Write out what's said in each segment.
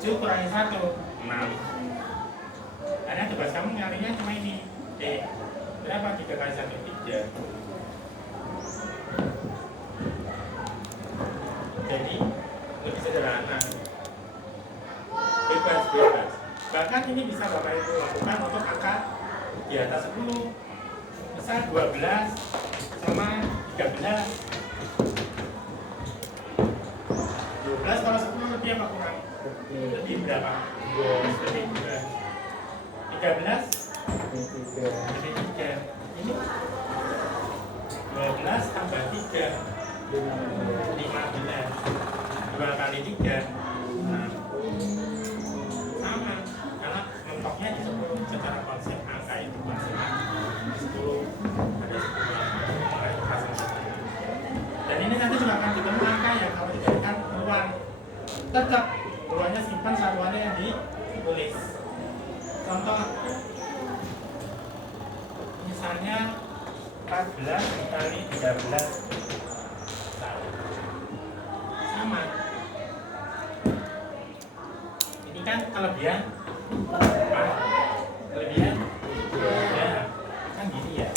7 kurangi 1, 6. Karena tugas kamu nyarinya cuma ini. Berapa 3 kali 1? 3. Jadi lebih sederhana. Bebas. Bahkan ini bisa Bapak Ibu lakukan untuk angka di atas 10. Misal 12 sama 13. 12 kalau 10 lebih apa kurang? Lebih berapa? Lebih 2. 13 lebih 3. Ini 12 tambah 3 15. 2 kali 3 6. Sama, karena mentoknya di 10. Secara konsep angka itu maksimal di 10. Ada 10. Dan ini nanti juga akan ketemu angka yang kalau dijadikan peluang. Tetap peluangnya simpan satuannya yang ditulis. Contoh misalnya 14 kali 13 sama. Ini kan kelebihan kelebihan ya kan gini ya.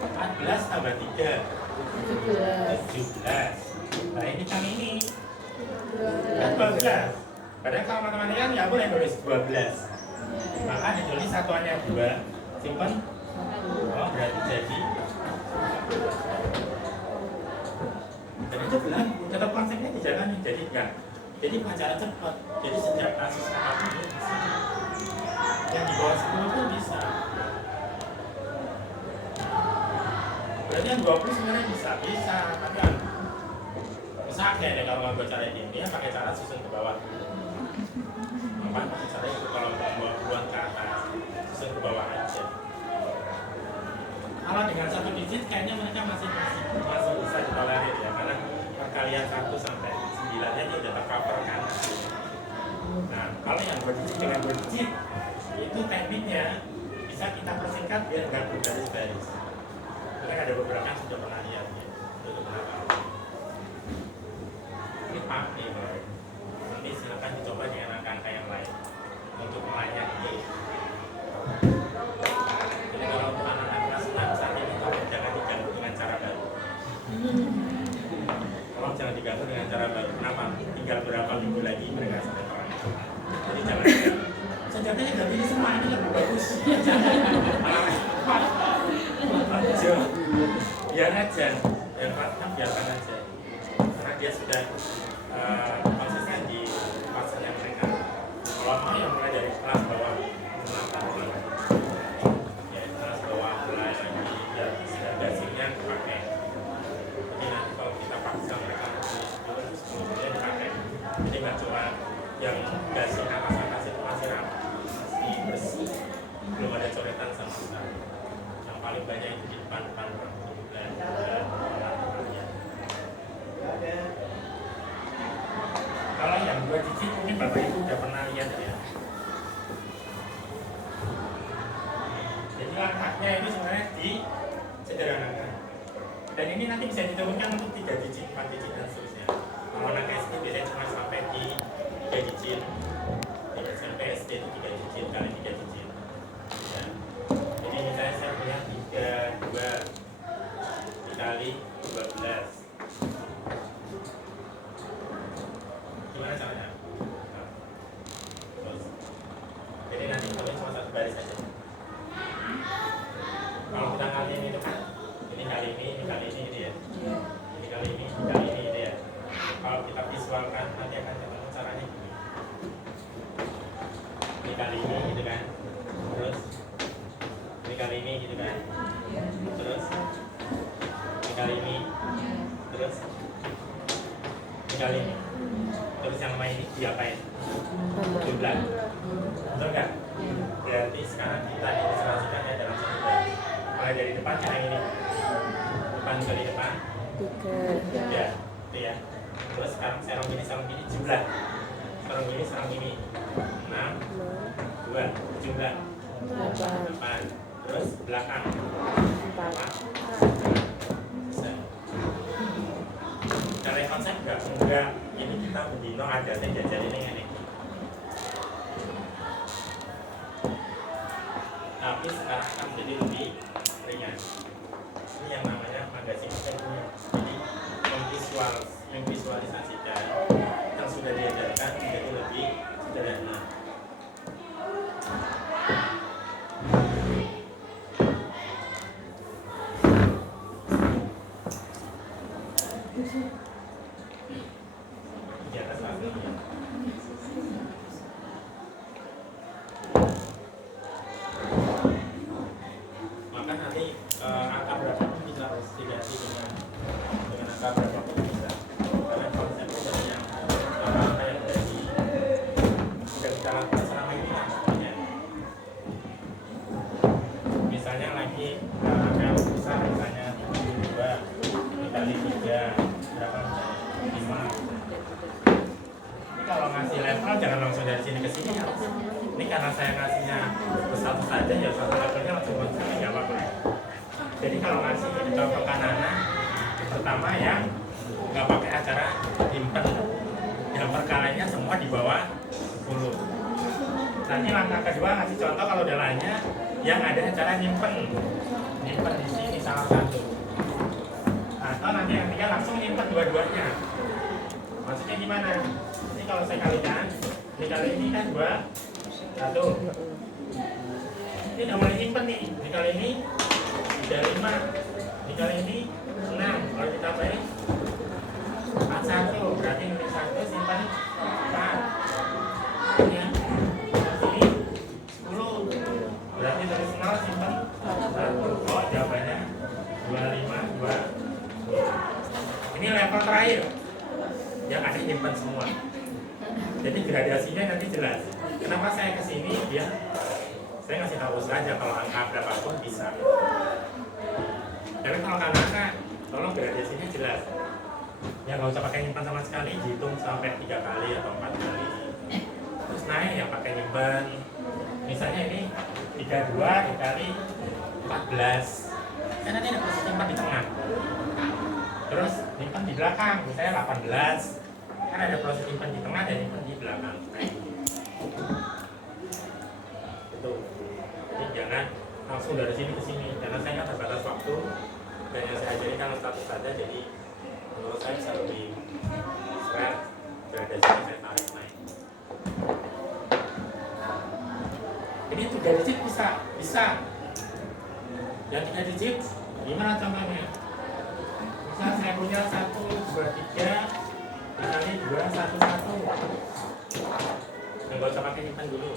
14 tambah 3 17. Nah ini kan ini kan 12. Padahal kalau matematika nggak boleh nulis 12. Maka ditulis satuannya 2, simpan. Oh berarti jadi. Dan itu bilang tetap konsepnya dijalani, jadi enggak. Jadi pelajaran cepat. Jadi sejak kasus apapun itu bisa. Yang di bawah 10 pun bisa. Berarti yang 20 sebenarnya bisa, tapi kan usahakan ya kalau nggak cara ini, dia pakai cara susun ke bawah. Apa pakai cara itu kalau mau buat ke atas, susun ke bawah aja. Kalau dengan 1 digit kayaknya mereka masih bisa ditolerir ya, karena perkalian 1 sampai 9 nya dia udah tercover kan. Nah kalau yang 2 digit dengan 2 digit itu tekniknya bisa kita persingkat biar nggak berbaris-baris. Mereka ada beberapa yang sudah pernah lihat ya. Ini Pak nih, nanti silakan dicoba dengan angka-angka yang lain untuk melayak Y. Jadi kalau anak-anak kelas 6 saat ini jangan diganggu dengan cara baru. Tolong jangan diganggu dengan cara baru. Kenapa? Tinggal berapa minggu lagi mereka sampai orang. Jadi jangan diganggu. Senjatanya ganti ini semua, ini lebih bagus. Biar aja, yang kan biarkan aja, karena dia sudah konsisten di pasarnya mereka. Kalau mau yang mulai dari kelas bawah ya kelas bawah mulai lagi biar sudah basicnya dipakai. Jadi nanti kalau kita paksa mereka terus kemudian dipakai. Jadi nggak cuma yang basic atas itu masih rapi, masih bersih, belum ada coretan sama sekali. Yang paling banyak itu di depan-depan. Kalau yang 2 digit mungkin Bapak Ibu udah pernah lihat ya. Jadi langkahnya ini sebenarnya disederhanakan. Dan ini nanti bisa diturunkan untuk 3 digit, 4 digit dan seterusnya. Kalau anak SD biasanya cuma sampai di 3 digit. SMP SD itu 3 digit kali 3 digit. Ya. Jadi misalnya saya punya 2 dikali 12. Gimana caranya? Nah. Terus. Jadi nanti kita cuma 1 baris saja. Kalau kita kali ini itu kan, ini kali ini ya. Ini kali ini ya. Kalau kita visualkan nanti akan ketemu caranya gini. Ini kali ini gitu kan. Terus ini kali ini gitu kan. Terus kali ini, terus ini kali ini, terus yang lain ini diapain? Jumlah, betul nggak? Berarti sekarang kita ilustrasikannya dalam 1 baris. Mulai dari depan yang ini, depan kali depan, 3, itu ya. Terus sekarang serong ini jumlah, serong ini 6, 2, jumlah 8, terus belakang 4. Dari konsep nggak enggak, ini kita bendino ada yang jajan ini. Tapi sekarang akan menjadi lebih ringan. Ini yang namanya magazin ini. Jadi memvisualisasikan yang sudah diajarkan menjadi lebih sederhana. Di atas lagi. Maka nanti angka berapa pun bisa diganti dengan angka berapa pun bisa. Karena konsepnya dari yang angka yang dari sudah kita lakukan selama ini lah semuanya. Misalnya lagi angka yang besar, misalnya 2 dikali 3 berapa misalnya 5. Ini kalau ngasih level jangan langsung dari sini ke sini. Ini karena saya ngasihnya satu saja ya satu levelnya langsung muncul nggak apa-apa. Jadi kalau ngasih contoh anak-anak pertama yang nggak pakai acara nyimpen yang perkalanya semua di bawah 10. Nanti langkah kedua ngasih contoh kalau udah lainnya yang ada acara nyimpen di sini salah satu. Atau nanti yang tiga langsung nyimpen dua-duanya. Maksudnya gimana? Ini kalau saya kalikan, dikali ini kan 2, 1. Ini udah mulai nyimpen nih. Dikali ini udah 5. Dikali ini 6. Kalau ditambahin 41. Berarti nulis 1 simpan 4. Ya. Ini 10. Berarti tulis 0 simpan 1. Oh, jawabannya 25, 2. Ini level terakhir yang ada nyimpan semua. Jadi gradasinya nanti jelas. Kenapa saya kesini biar saya ngasih tahu saja kalau angka berapapun bisa. Tapi kalau anak-anak, tolong gradasinya jelas. Ya nggak usah pakai nyimpan sama sekali, dihitung sampai 3 kali atau 4 kali. Terus naik ya pakai nyimpan. Misalnya ini 32 dikali 14. Kan nanti ada proses nyimpan di tengah. Terus nyimpan di belakang, misalnya 18. Kan ada proses nyimpan di tengah dan nyimpan di belakang. Itu. Jadi jangan langsung dari sini ke sini karena saya kan terbatas waktu dan yang saya ajari kan status saja, jadi menurut saya bisa lebih fair gradasinya saya tarik naik. Ini 3 digit bisa. Yang 3 digit gimana contohnya? Misal saya punya 1, 2, 3 dikali 2, 1, 1. Nggak usah pakai nyimpan dulu.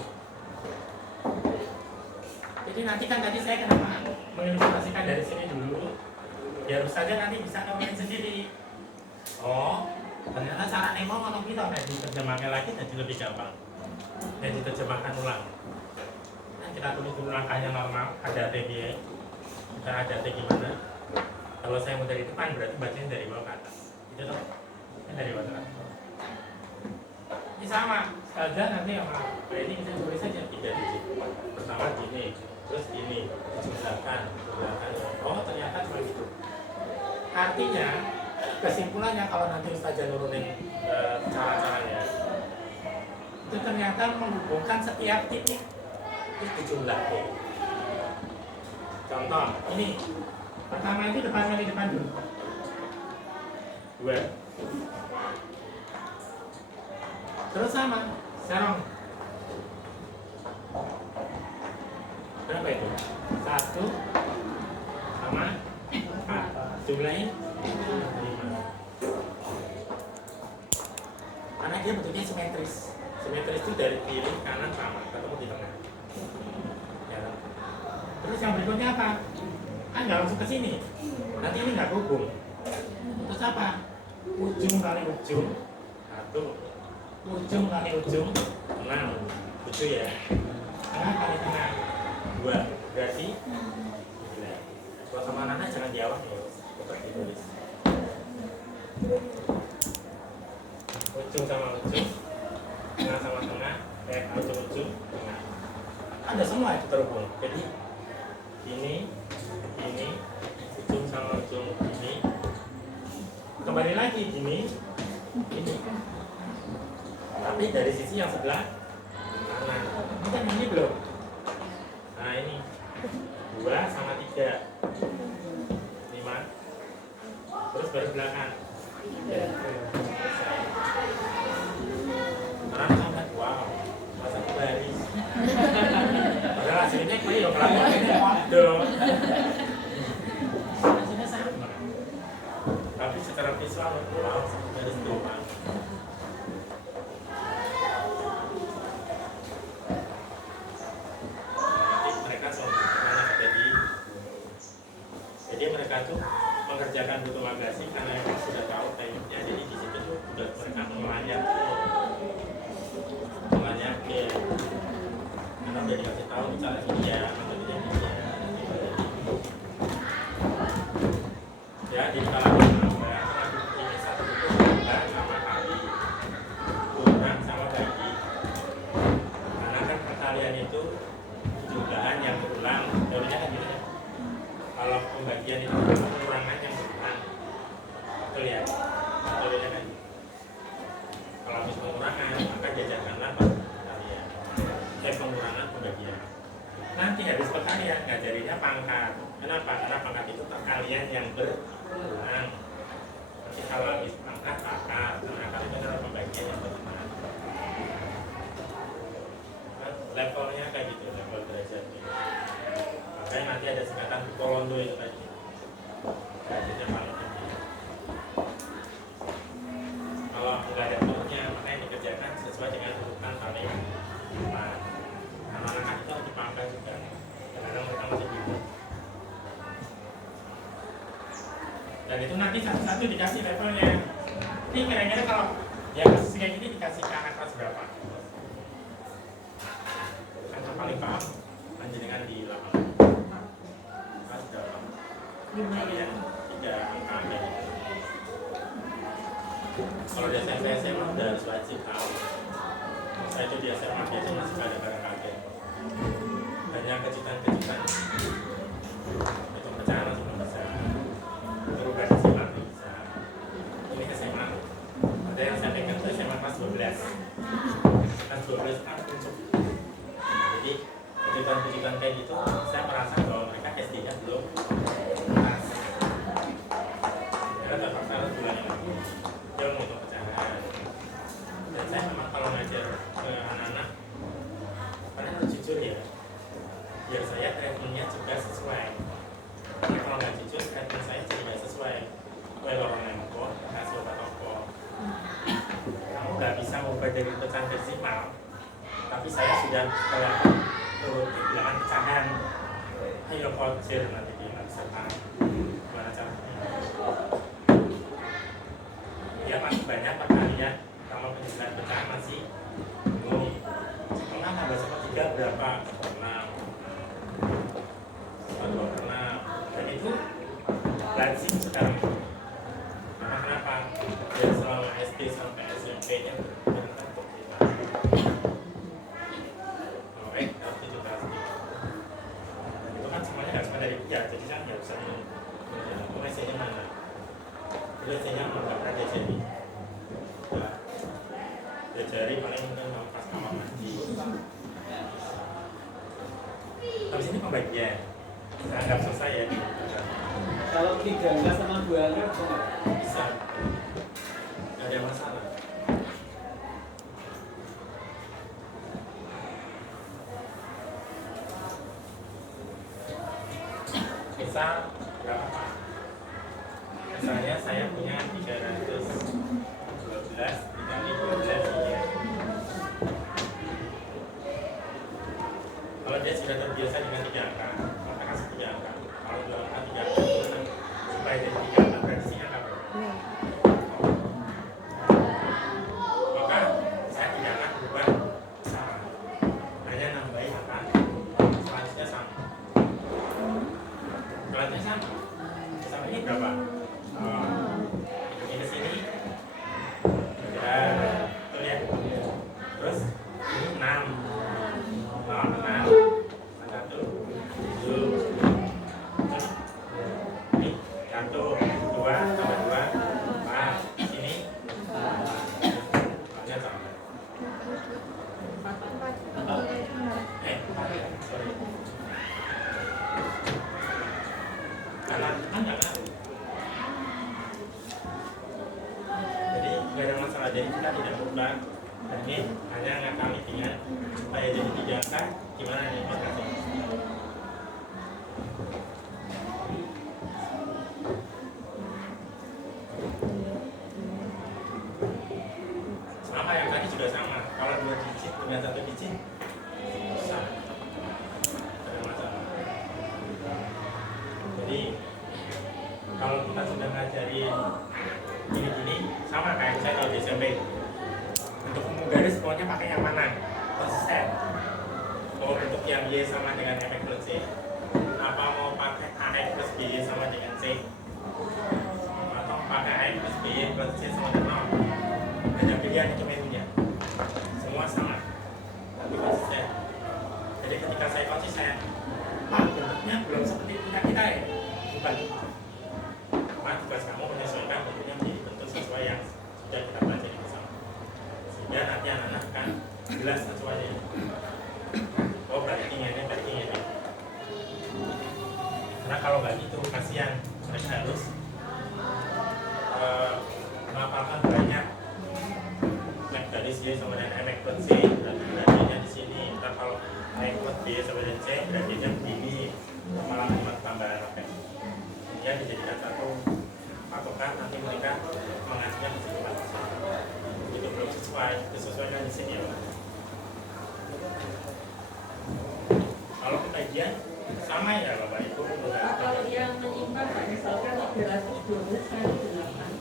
Jadi nanti kan tadi saya kenapa mengilustrasikan dari sini dulu, biar saja nanti bisa ngomongin sendiri. Oh, ternyata cara nemo ngomong gitu, nah diterjemahkan lagi jadi lebih gampang. Dan diterjemahkan ulang. Nah, kita tulis dulu langkahnya normal, ada TB, kita ada T gimana. Kalau saya mau dari depan berarti bacanya dari bawah ke atas. Itu toh, dari bawah ke atas. Ini sama, saja nanti yang ini bisa tulis saja 3 digit. Pertama gini, terus gini, belakang. Oh ternyata cuma gitu. Artinya kesimpulannya kalau nanti Ustazah nurunin cara-caranya, itu ternyata menghubungkan setiap titik itu dijumlah. Contoh ini pertama itu depan dulu 2. Terus sama serong berapa itu? 1 sama 4 jumlahnya 5. Karena dia bentuknya simetris. Simetris itu dari kiri kanan sama ketemu di tengah. Ya. Terus yang berikutnya apa? Kan nggak langsung ke sini. Nanti ini nggak hubung. Terus apa? Ujung kali ujung 1. Ujung kali ujung 6. 7 ya. Tengah kali tengah 2. Berarti kalau sama anak jangan jawab ya, tetap ditulis. Ujung sama ujung, tengah sama tengah, ujung tengah. Ada semua itu terhubung. Jadi ini, ujung sama ujung ini. Kembali lagi gini, tapi dari sisi yang sebelah kanan. Ini kan ini belum. Nah ini 2 sama 3 5 terus baru belakang ya. Selesai. Orang sampai wow masa baris padahal hasilnya kue ya kelakuan ini waduh hasilnya sama tapi secara visual wow satu baris doang. Jadi mereka tuh mengerjakan butuh bagasi karena mereka sudah tahu tekniknya, jadi di situ tuh udah mereka mengayak karena udah dikasih tahu cara ini ya, metodenya ini ya di kalangan ya ini satu itu kurang sama kali kurang sama bagi karena kan perkalian itu jumlahan yang berulang teorinya kan gitu ya. Kalau pembagian itu pengurangan yang berulang, betul ya? Betul ya kan? Kalau habis pengurangan, maka jajarkanlah perkalian. Pengurangan pembagian. Nanti habis perkalian, ngajarinya pangkat. Kenapa? Karena pangkat itu perkalian yang berulang. Nanti kalau habis pangkat, akar. Karena akar itu adalah pembagian yang berulang. Nah, levelnya kayak gitu, level derajatnya. Makanya nanti ada singkatan Polondo itu tadi. Derajatnya paling tinggi. Kalau nggak ada turunnya, makanya dikerjakan sesuai dengan urutan paling depan. Anak-anak itu harus dipangkat juga. Kadang-kadang mereka masih bingung. Dan itu nanti satu-satu dikasih levelnya. Ini kira-kira kalau yang kasus kayak gini dikasih ke anak kelas berapa? Kan yang paling paham panjenengan di lapangan. Kelas dalam kalian 3 angka gitu. Kalau di SMP SMA udah harus wajib tahu. Saya itu di SMA biasanya masih ada barang kaget. Banyak kejutan-kejutan. Itu pecahan langsung bisa. Berubah SMA bisa. Ini SMA. Ada yang saya pegang itu SMA kelas 12. Kelas 12 kan untuk. Jadi kejutan-kejutan kayak gitu, saya merasa bahwa mereka SD-nya belum pas. Karena terpaksa harus bulannya lagi. Ilmu untuk pecahan. Dan saya memang kalau ngajar ke anak-anak, karena harus jujur ya, biar saya treatmentnya juga sesuai. Karena kalau nggak jujur, treatment saya jadi nggak sesuai. Kayak orang yang kok, kasih obat apa. Kamu nggak bisa mengubah dari pecahan desimal, tapi saya sudah kayak turut di belakang pecahan. Ayo kocir nanti dia nggak bisa tahu gimana caranya. Ya masih banyak perkalian. Kalau penjelasan pecahan masih bingung. Setengah tambah 1/3 berapa? 6. Dan itu lazim sekarang. Karena kenapa? Dari selama SD sampai SMP-nya berbentuk oke, harus dijelaskan. Itu kan semuanya nggak cuma dari dia, jadi kan nggak bisa esainya mana. Itu esainya menggambarkan diajari. Diajari paling mungkin pas kamar mandi. Habis ini pembagian. Saya anggap selesai ya. Kalau 3 angka sama 2 angka Bisa. Nggak ada masalah. Misal berapa Pak? Misalnya saya punya 312 dikali 12 ya. Kalau dia sudah terbiasa dengan 3 angka, maka kasih 3 angka. Kalau 2 angka, 3 angka, supaya jadi 3 angka berarti angka berapa? Maka saya tidak akan berubah sama, hanya nambahin angka selanjutnya sama. Selanjutnya sama jadi kita tidak berubah. Dan ini hanya ngakali dengan supaya jadi 3 kan gimana nih Mas Kasih? Sama yang tadi juga sama. Kalau 2 digit dengan 1 digit susah. Ada masalah. Jadi kalau kita sudah ngajarin gini-gini sama kayak saya kalau di SMP. Untuk menggaris pokoknya pakai yang mana? Konsisten. Mau bentuk yang Y sama dengan MX plus C, apa mau pakai AX plus BY sama dengan C, atau pakai AX plus BY plus C sama dengan 0. Hanya pilihan itu menunya. Semua sama, tapi konsisten. Jadi ketika saya konsisten, bentuknya belum seperti punya kita ya, bukan. Tugas kamu menyesuaikan bentuknya menjadi bentuk sesuai yang sudah kita pelajari bersama. Sehingga nanti anak-anak akan jelas sesuainya. Oh berarti ini. Karena kalau nggak gitu kasihan, mereka harus menghafalkan banyak garis Y sama dengan MX plus C, berarti di sini. Ntar kalau MX plus B sama dengan C, berarti begini, malah cuma tambahan apa? Ya dijadikan satu patokan, nanti mereka mengajukan di sini. Itu belum sesuai, disesuaikan di sini ya Pak. Kalau pembagian sama ya Bapak Ibu. Kalau yang menyimpang Pak, misalkan 312 kali 8.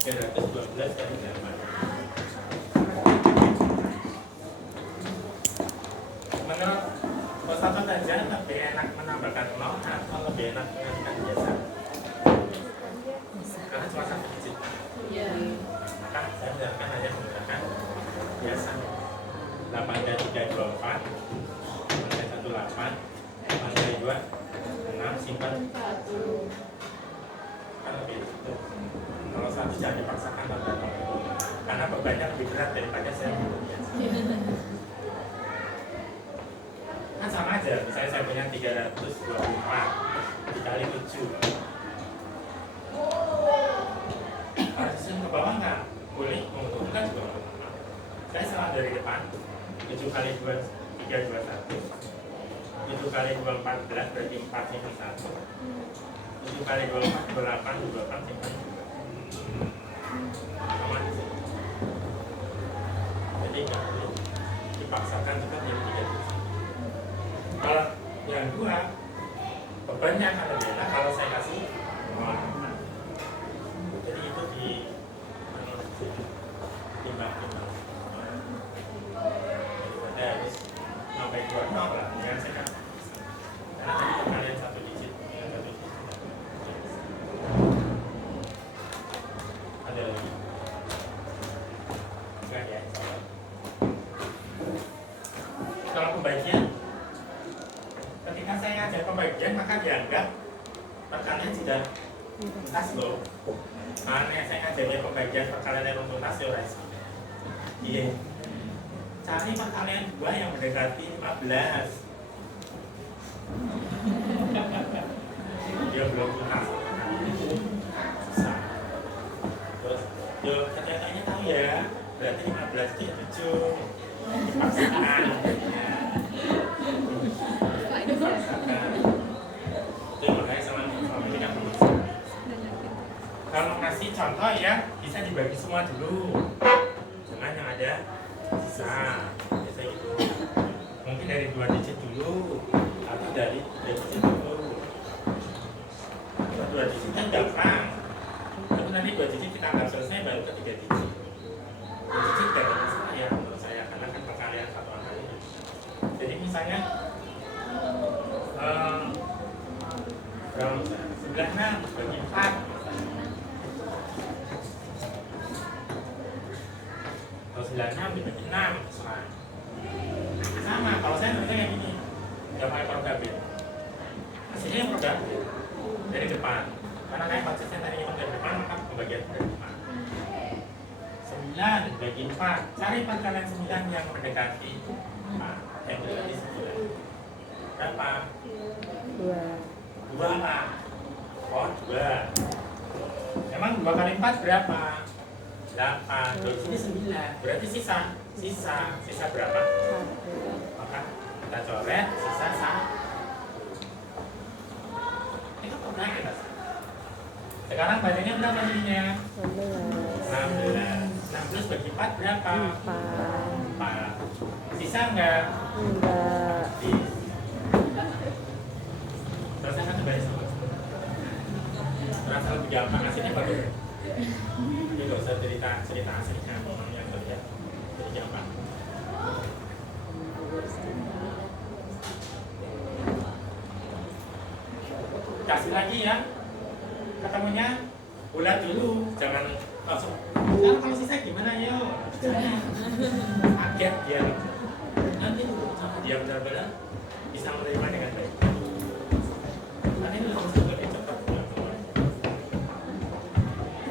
312 kali 8. Menurut Ustaz saja lebih enak menambahkan 0 atau lebih enak menambahkan biasa? Karena cuma 1 digit. Iya. Maka saya menyarankan hanya menggunakan biasa. 8 kali 3 24, 8 kali 1 8, 8 kali 2 6, simpan 1. kan lebih itu. Kalau 1 jangan dipaksakan karena bebannya lebih berat daripada saya biasa. Kan sama aja, misalnya saya punya 324 dikali 7. Kalau disusun ke bawah nggak boleh, menguntungkan juga nggak apa-apa. Saya salah dari depan, 7 kali 2, 3, 2, 1. 7 kali 2, 14, berarti 4 simpan 1. 7 kali 2, 4, 28, 28 simpan 2. Sama di sini. Jadi nggak boleh dipaksakan juga menjadi 3. Kalau yang 2, bebannya akan lebih enak kalau saya kasih 0. Jadi itu timbang-timbang. Jadi harus sampai 2 lah, jangan saya kasih. Karena tadi perkalian 1 digit dengan 1 digit. Ada lagi? Enggak ya? Kalau pembagian, ketika saya ngajar pembagian maka dianggap perkalian sudah tuntas loh. Karena saya ngajarnya pembagian perkalian yang tuntas ya guys. Iya. Cari perkalian 2 yang mendekati 15. Dia belum tuntas. Susah. Terus, yo katanya tahu ya. Berarti 15 itu 7. Dipaksakan. Itu makanya sama ini kan belum. Kalau kasih contoh ya bisa dibagi semua dulu, jangan yang ada sisa. Biasa gitu. Mungkin dari 2 digit dulu atau dari 3 digit dulu. Kalau 2 digit kan gampang, tapi nanti 2 digit kita anggap selesai baru ke 3 digit. 2 digit tidak ada masalah ya menurut saya karena kan perkalian satu angka ini. Jadi misalnya 96 bagi 4. Kalau 96 dibagi 6 sama, kalau saya nulisnya kayak gini nggak pakai program. Hasilnya yang program dari depan karena kayak konsisten tadi yang dari depan maka pembagian dari depan. 9 bagi 4, cari perkalian 9 yang mendekati 4 yang mendekati 9 berapa? 2 apa? Oh 2. Emang 2 kali 4 berapa? 8. Dari sini 9. Berarti sisa berapa? 1. Maka kita coret sisa 1. Itu pernah kita. Sekarang banyaknya berapa jadinya? 16. 16 bagi 4 berapa? 4. Sisa enggak? Enggak. Selesai kan baik semua. Terasa lebih gampang hasilnya bagus. Ini nggak usah cerita aslinya, yang terlihat jadi gampang. Kasih lagi ya. Ketemunya bulat dulu, jangan langsung. Sekarang kalau sisa gimana yuk? Kaget dia. Nanti dia benar-benar bisa menerima dengan baik. Nah ini lebih cepat.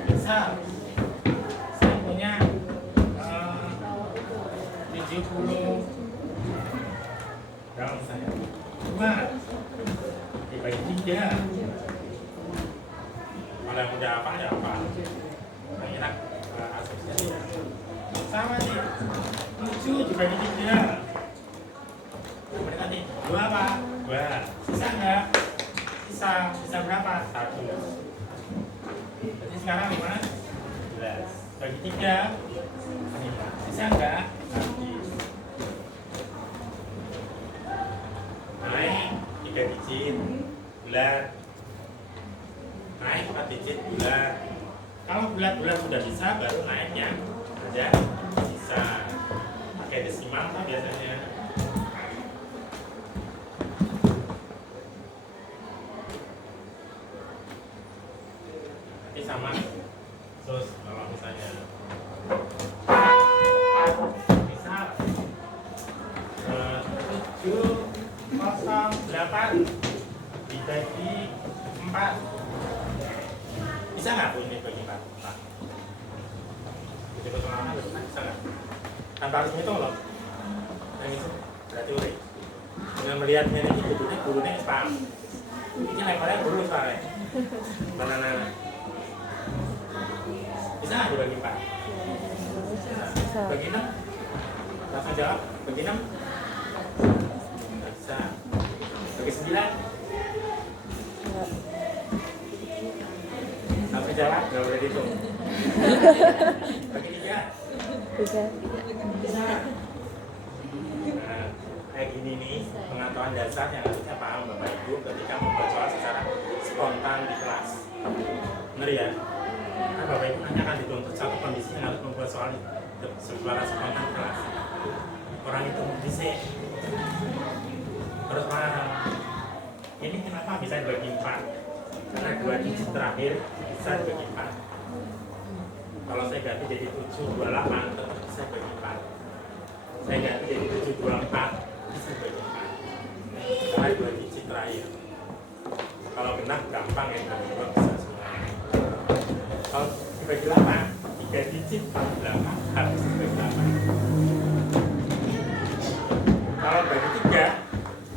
Misal saya punya 70 gram saya 2 dibagi 3. Kalau yang udah apa ya apa. Nah, enak asosiasi sama nih 7 dibagi 3. Kemudian tadi 2 apa? 2. Sisa enggak? Sisa berapa? 1. Jadi sekarang 15 bagi 3 5. Sisa enggak? Habis. Naik 3 digit bulat. Naik 4 digit bulat. Kalau bulat-bulat sudah bisa baru naik yang ada sisa. Pakai desimal kan biasanya. Sama terus kalau misalnya misal 708 dibagi 4 bisa nggak Bu ini bagi 4? Jadi 708 bisa nggak? Tanpa harus ngitung loh. Yang itu berarti udah dengan melihatnya ini gurunya paham. Ini levelnya guru soalnya banana. Bisa nggak dibagi 4? Bisa. Bagi 6? Langsung jawab, bagi 6? Nggak bisa. Bagi 9? Enggak. Langsung jawab, nggak boleh dihitung. Bagi 3? Bisa. Bisa. Nah, kayak gini nih, pengetahuan dasar yang harusnya paham Bapak Ibu ketika membuat soal secara spontan di kelas. Bener ya? Kan Bapak Ibu nanti akan dituntut satu kondisi yang harus membuat soal secara spontan kelas. Orang itu bisa harus paham. Ini kenapa bisa dibagi 4? Karena 2 digit terakhir bisa dibagi 4. Kalau saya ganti jadi 728 tetap bisa dibagi 4. Saya ganti jadi 724 bisa dibagi 4. Karena 2 digit terakhir. Kalau genap gampang ya, bisa semua. Kalau dibagi 8, 3 digit 48 habis dibagi 8. Kalau bagi 3,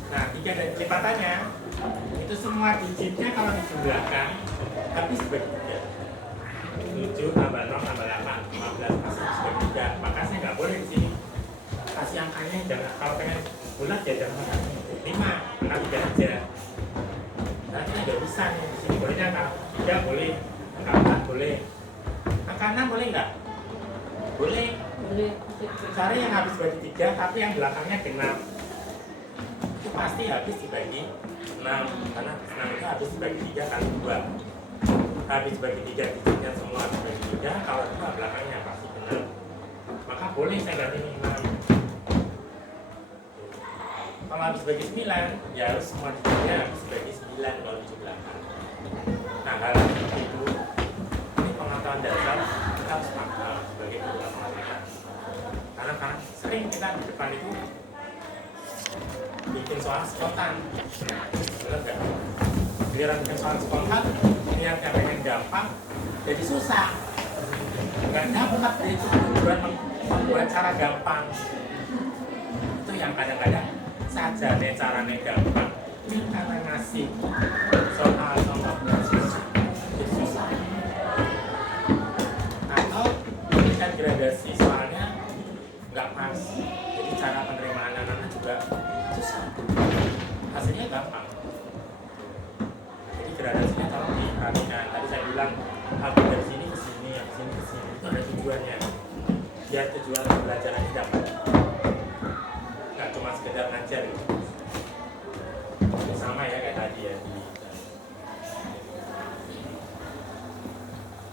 nah 3 dari lipatannya itu semua digitnya kalau dijumlahkan habis dibagi 3. 7 tambah 0 tambah 8, 15 masih dibagi 3. Maka saya nggak boleh di sini kasih angkanya, jangan, kalau pengen bulat ya jangan kasih 5, angka 3 aja. Nanti nggak bisa nih, di sini bolehnya angka 3 boleh, angka 4 boleh, angka 6 boleh nggak? Boleh. Cari yang habis bagi 3 tapi yang belakangnya genap. Itu pasti habis dibagi 6 karena 6 itu habis dibagi 3 kali 2. Habis bagi 3 digitnya semua habis bagi 3, kalau 2 belakangnya pasti genap. Maka boleh saya ganti 6. Kalau habis bagi 9, ya harus semua digitnya habis bagi 9 kalau dijumlahkan. Nah, hal itu ini pengetahuan dasar kita harus paham sebagai guru matematika. Karena sering kita di depan itu bikin soal spontan, benar nggak? Giliran bikin soal spontan, niatnya pengen gampang, jadi susah. Nggak dapat itu membuat cara gampang. Itu yang kadang-kadang saja nih caranya gampang, ini karena ngasih soal nomor susah, jadi susah. Atau gradasi soalnya nggak pas, jadi cara penerimaan anak-anak juga susah, hasilnya gampang. Jadi gradasinya tolong diperhatikan. Tadi saya bilang aku dari sini ke sini, yang sini ke sini, itu ada tujuannya, biar tujuan pembelajarannya dapat, nggak cuma sekedar ngajar gitu. Sama ya kayak tadi ya.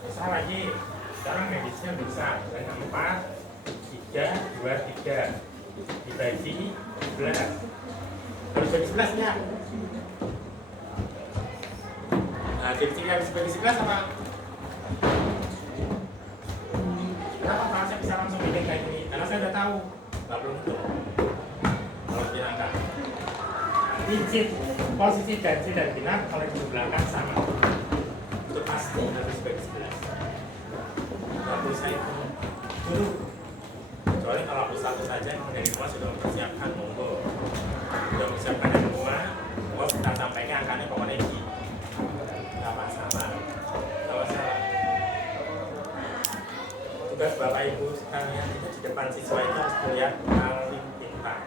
Misal lagi sekarang medisnya bisa 4, 3, 2, 3 dibagi 11, harus bagi 11 ya. Nah, jadi harus bagi 11 apa? Kenapa kalau saya bisa langsung bikin kayak gini? Karena saya udah tahu, nggak perlu hitung kalau dirangka. Digit, posisi ganjil dan genap kalau di belakang sama, itu pasti harus bagi 11. Nggak perlu saya hitung dulu, kecuali kalau aku satu saja yang dari rumah sudah mempersiapkan, monggo sudah mempersiapkan dari rumah, oh kita sampaikan angkanya pokoknya ini nggak masalah, nggak masalah. Tugas Bapak Ibu sekalian itu di depan siswa itu harus terlihat paling pintar.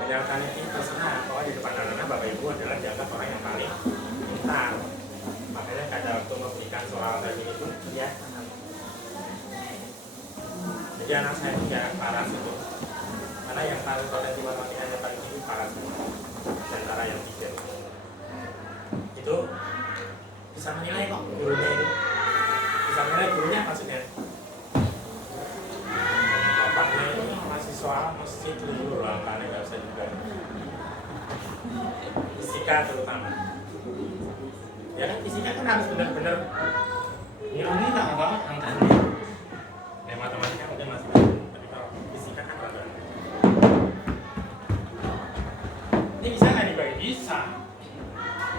Kelihatannya ini terserah, kalau di depan anak-anak Bapak Ibu adalah dianggap orang yang paling pintar. Makanya kada waktu memberikan soal tadi itu kelihatan. Jadi anak saya itu jangan paras itu, karena yang paling potensi matematikanya paling tinggi paras antara yang 3 itu bisa menilai kok gurunya ini, bisa menilai gurunya maksudnya. Bapaknya itu mahasiswa mesti dulu angkanya nggak bisa juga. Fisika terutama, ya kan fisika kan harus benar-benar ngilangi tak apa angkanya. Matematika mungkin masih bisa, tapi kalau fisika kan rada. Ini bisa nggak dibagi? Bisa.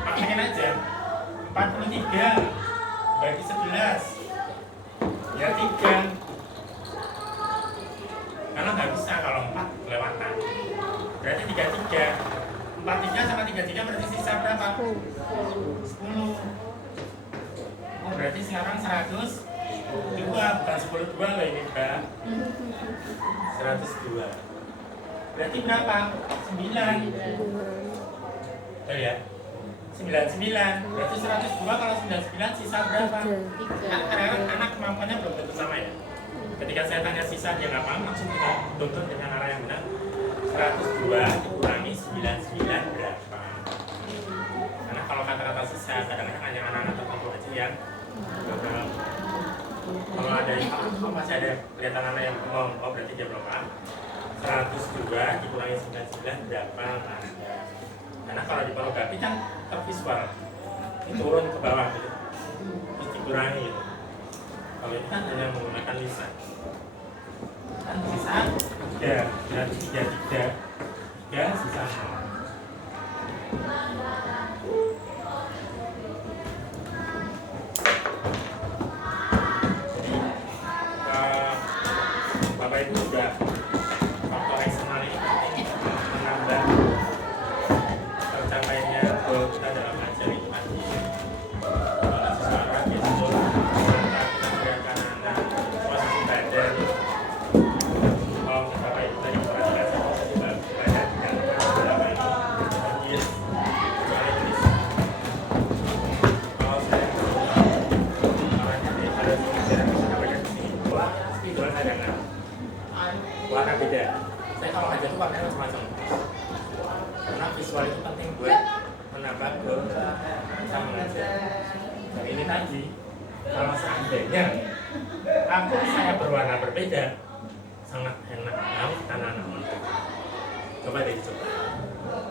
Pakaiin aja 43 bagi 11 ya 3, karena nggak bisa kalau 4 kelewatan, berarti 33. 43 sama 33 berarti sisa berapa? 10. Oh berarti sekarang 100 2, bukan 10 2 loh ini Mbak. 102. Berarti berapa? 9. Betul ya? 99. Berarti 102 kalau 99 sisa berapa? Kadang-kadang anak kemampuannya belum tentu sama ya. Ketika saya tanya sisa dia nggak paham, langsung kita tuntut dengan arah yang benar. 102 dikurangi 99 berapa? Karena kalau kata-kata sisa kadang-kadang hanya anak-anak tertentu aja yang gagal. Kalau ada yang paham, masih ada kelihatan anak yang bengong, oh berarti dia belum paham. 102 dikurangi 99 berapa? Karena kalau di Parogapi kan tervisual, ini turun ke bawah gitu, terus dikurangi gitu. Kalau ini kan hanya menggunakan lisan, kan sisa 3, berarti 3 sisa 0. Bapak Ibu juga faktor eksternal ini penting menambah tercapainya goal kita dalam belajar itu tadi. Suara gitu, gerakan anak, posisi badan. Kalau Bapak Ibu tadi perhatikan saya posisi badan dengan berapa ini bagus, kecuali ini. Kalau saya arahnya di ada pembicaraan bisa bagian sini, spidol saya dengar. Warna beda. Saya kalau ngajar tuh warnanya macam-macam. Karena visual itu penting buat menambah bisa mengajar. Dan ini tadi, kalau seandainya saya berwarna berbeda, sangat enak anak-anak. Coba deh dicoba.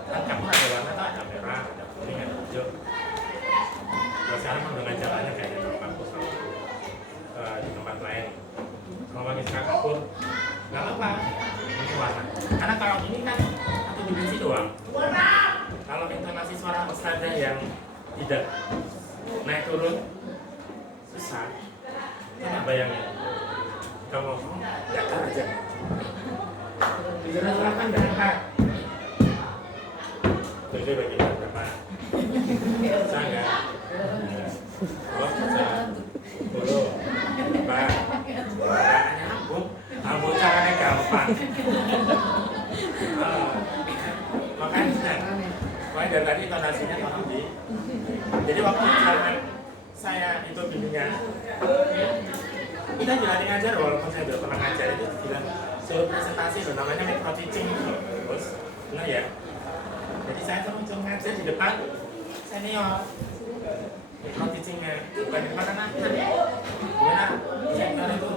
Kan kamu ada warna tuh, ada merah, ada kuning, ada hijau. Kalau sekarang udah ngajarannya kayak di kampus di tempat lain. Kalau pakai seragam pun nggak apa, ini warna. Karena kalau ini kan satu dimensi doang. Kalau intonasi suara ustadzah yang tidak naik turun susah. Coba bayangin, kamu ngomong datar aja. Bicara silakan datar. Jadi bagi berapa? Bisa nggak? Oh bisa. 10, 4. depan. Makanya dari tadi intonasinya tolong di. Jadi waktu zaman saya itu bimbingan, kita dilatih ngajar walaupun saya belum pernah ngajar itu bilang suruh presentasi loh, namanya micro teaching gitu, bos. Benar ya? Jadi saya tuh muncul ngajar di depan senior. Micro teachingnya bukan di depan anak-anak. Gimana senior itu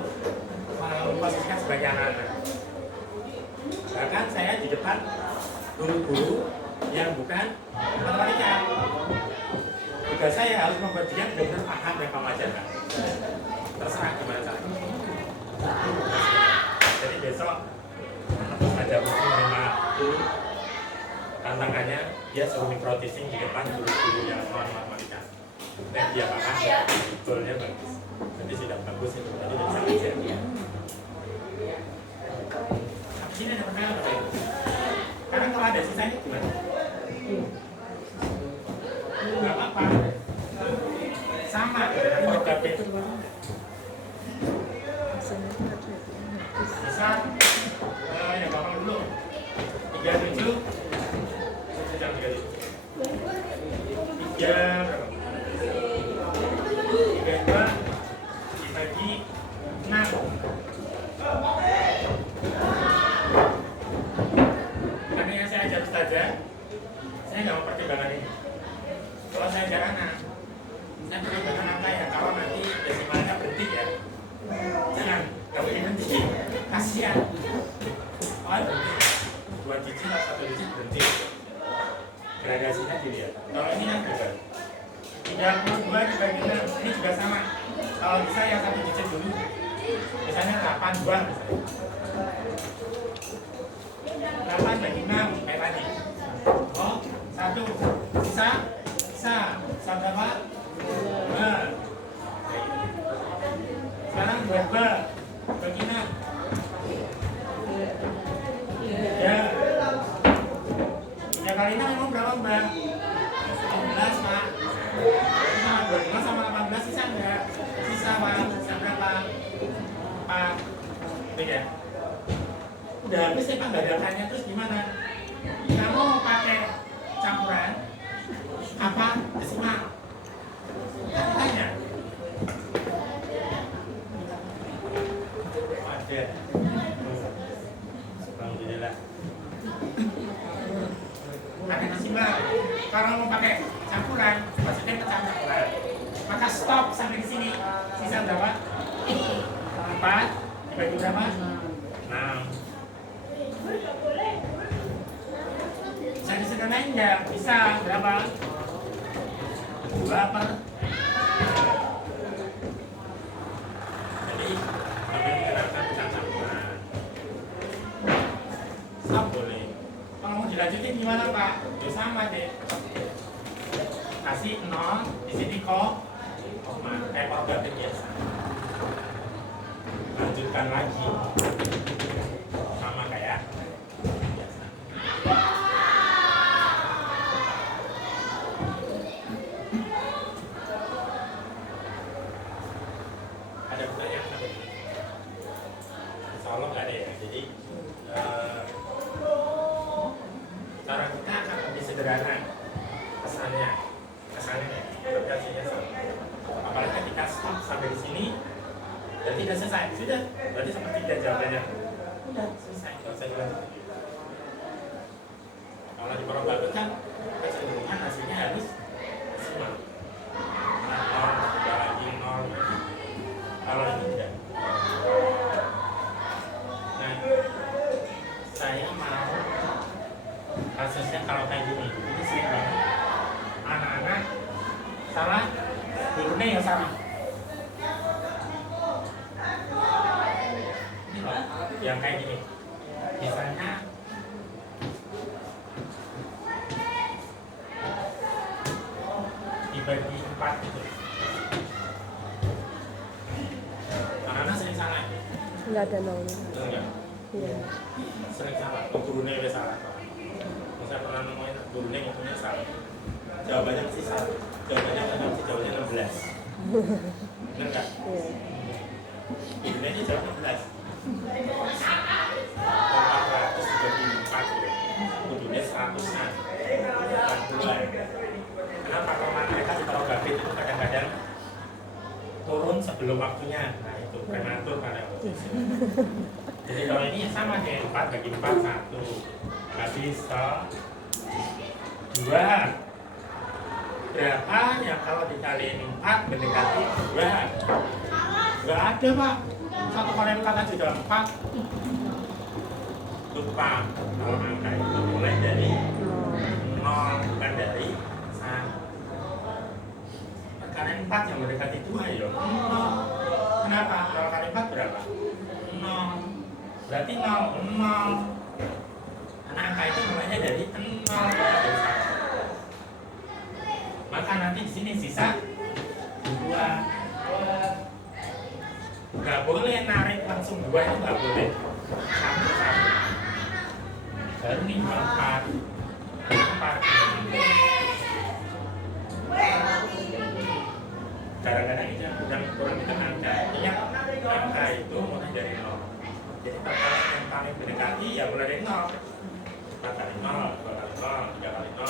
memposisikan sebagai anak-anak. Bahkan saya di depan guru-guru yang bukan matematika. Tugas saya harus membuat dia benar-benar paham yang kamu ajarkan. Terserah gimana caranya. Jadi besok untuk ada menerima guru, tantangannya dia suruh micro teaching di depan guru-guru yang non matematika. Dan dia paham, goalnya bagus. Nanti sudah bagus itu, jadi bisa ngajar. Tapi sini ada pertanyaan apa itu? Karena kalau ada sisanya gimana? Gak apa-apa. Sama dengan OKP. Bisa yang gampang dulu 37 sejam 37 3 berapa? 32 dibagi 6. Karena yang saya ajar ustazah, saya nggak mau pertimbangan ini. Kalau saya ajar anak, saya pertimbangan angka ya. Kalau nanti desimalnya berhenti ya, jangan. Gak boleh berhenti, kasihan. Oh berhenti, 2 digit atau 1 digit berhenti. Gradasinya dilihat. Kalau ini kan beda. 32 dibagi 6, ini juga sama. Kalau bisa yang 1 digit dulu, misalnya 82 misalnya. 8 bagi 6 kayak tadi. Oh, 1 sisa berapa? 2. Sekarang 2 bagi 6. Ya. 3 kali 6 memang berapa mbak? 19 pak. Sama 22 sama 18 sisa enggak? Sisa pak. Sisa berapa? 4. Oke ya. Udah habis ya pak, nggak ada tanya terus gimana? Kamu mau pakai campuran apa desimal? Tanya. Ada. Alhamdulillah. Pakai desimal. Kalau mau pakai campuran, maksudnya pecah campuran. Maka stop sampai di sini. Sisa berapa? 4 dibagi berapa? 6. Bisa disederhanain nggak? Bisa. Berapa? 2 per. Jadi kami dikenakan campuran. Stop boleh. Kalau mau dilanjutin gimana pak? Ya sama deh. Kasih 0 di sini koma. Kayak program biasa. Lanjutkan lagi. Sama kayak biasa. Ada pertanyaan sampai ini? Insya Allah nggak ada ya. Jadi cara kita akan lebih sederhana kesannya ya, aplikasinya sama. Apalagi ketika stop sampai di sini dan tidak selesai, sudah berarti seperti tidak jawabannya. Udah selesai, nggak usah dilanjutkan. Kalau di perombakan kan kecenderungan hasilnya harus semua. Nol, tidak lagi nol. Kalau ini tidak. Nah, saya mau kasusnya kalau kayak gini, ini sering banget. Anak-anak salah, gurunya yang salah. Ini loh, yang kayak gini. Misalnya dibagi 4 gitu. Anak-anak sering salah. Nggak ada nolnya. Enggak. Iya. Sering salah. Gurunya udah salah. Saya pernah nemuin gurunya ngitungnya salah. Jawabannya mesti salah. Jawabannya 16. Benar nggak? Iya. Gurunya jawab 16. belum waktunya. Nah itu prematur pada posisi. Jadi kalau ini sama kayak 4 bagi 4 1 habis toh 2. Berapa yang kalau dikaliin 4 mendekati 2? Enggak ada Pak. 1 kali 4 aja sudah 4. Lupa kalau angka itu mulai dari 0 bukan dari 1. Kali 4 yang mendekati 2 ya 0. Kenapa? 0 kali 4 berapa? 0. Berarti 0. Karena angka itu mulainya dari 0 dari 1. Maka nanti di sini sisa 2. Nggak boleh narik langsung 2 itu nggak boleh. 1. Baru nih 4. Kadang-kadang itu yang kurang kita angka. Ingat angka itu mulai dari 0. Jadi perkara yang paling mendekati ya mulai dari 0. 4 kali 0, 2 kali 0, 3 kali 0.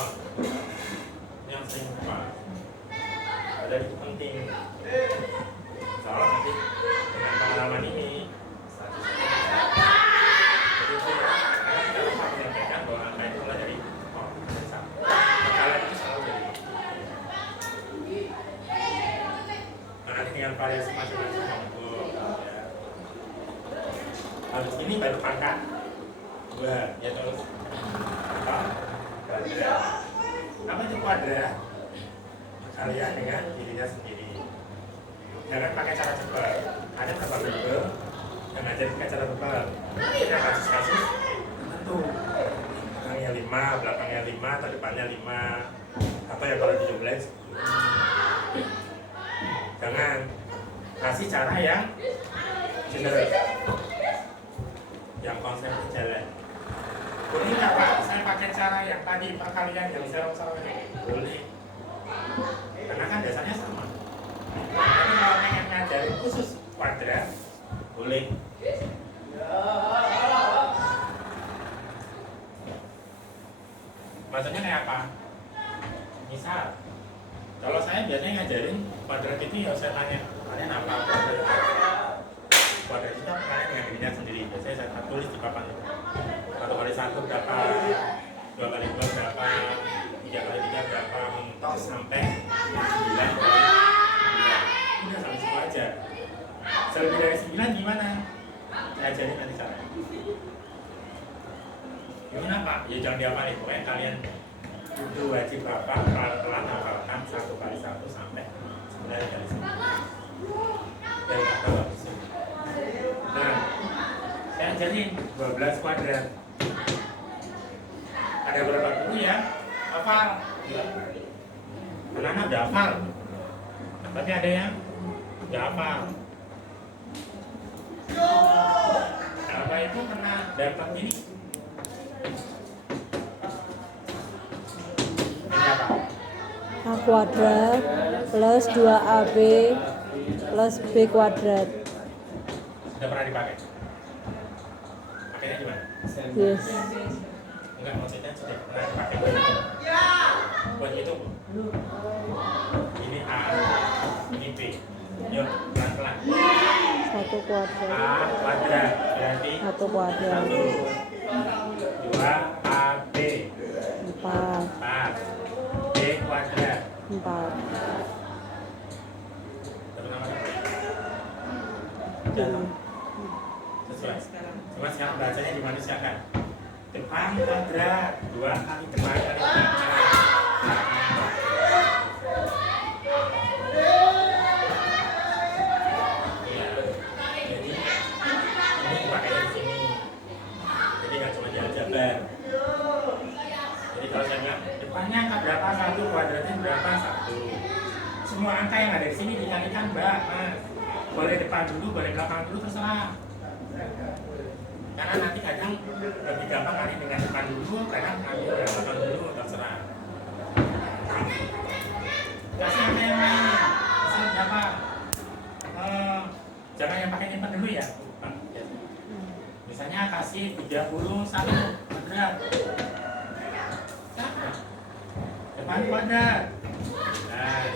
Ini yang sering lupa. Ada itu penting. Soalnya nanti dengan pengalaman ini jadi karena kita lupa menyampaikan bahwa angka itu mulai dari 0 dan 1. Makalah itu selalu dari 0. Nah, dengan variasi macam-macam habis ini baru pangkat 2 ya terus kuadrat. Apa itu kuadrat? Kalian dengan dirinya sendiri. Jangan pakai cara cepat. Ada berapa level yang ngajar pakai cara cepat. Kita kasus-kasus tertentu. Belakangnya 5, belakangnya 5, atau depannya 5. Atau ya kalau 17. Jangan kasih cara yang general. Yang konsep jalan. Boleh nggak Pak? Saya pakai cara yang tadi Pak kalian yang zero-zero ini? Boleh. Karena kan dasarnya sama. Tapi kalau pengen ngajarin khusus kuadrat, boleh. Maksudnya kayak apa? Misal, kalau saya biasanya ngajarin kuadrat itu ya saya tanya, kalian apa kuadrat? Kuadrat itu apa kalian dengan dirinya sendiri? Biasanya saya tulis di papan itu. 1 kali 1 berapa? 2 kali 2 berapa? 3 kali 3 berapa? Mentok sampai 9 kali 9. Udah sampai situ aja. Selebih dari 9 gimana? Saya ajarin nanti caranya. Gimana Pak? Ya jangan dihafalin. Pokoknya kalian itu wajib apa? Pelan-pelan hafalkan 1 kali 1 sampai 9 kali 9. Dari kata habis. Nah, saya ajarin 12 kuadrat. Ada berapa guru ya? Hafal. Anak-anak udah hafal. Tapi ada yang nggak hafal. Apa itu pernah dapat ini? Ini apa? A kuadrat plus 2AB plus B kuadrat. Sudah pernah dipakai? Pakainya gimana? Yes. Enggak, maksudnya sudah pernah dipakai buat itu. Ini A, ini B. Yuk, pelan-pelan. 1 kuadrat. A kuadrat berarti 1 kuadrat. 1, 2 AB 4. 4, B kuadrat 4. sesuai. Cuma sekarang bacanya dimanusiakan. Depan kuadrat 2 kali depan kali belakang. Iya. Jadi ini pakai di sini. Jadi nggak cuma jalan-jalan. Jadi kalau saya bilang depannya angka berapa 1, kuadratnya berapa 1. Semua angka yang ada di sini dikalikan Mbak, Mas. Boleh depan dulu, boleh belakang dulu, terserah. Karena nanti kadang lebih gampang kali dengan depan dulu, kadang ambil yang belakang dulu, terserah. Kasih angka yang lain, misal berapa? Jangan yang pakai nyimpan dulu ya. Misalnya kasih 31 kuadrat. Depan kuadrat. Nah,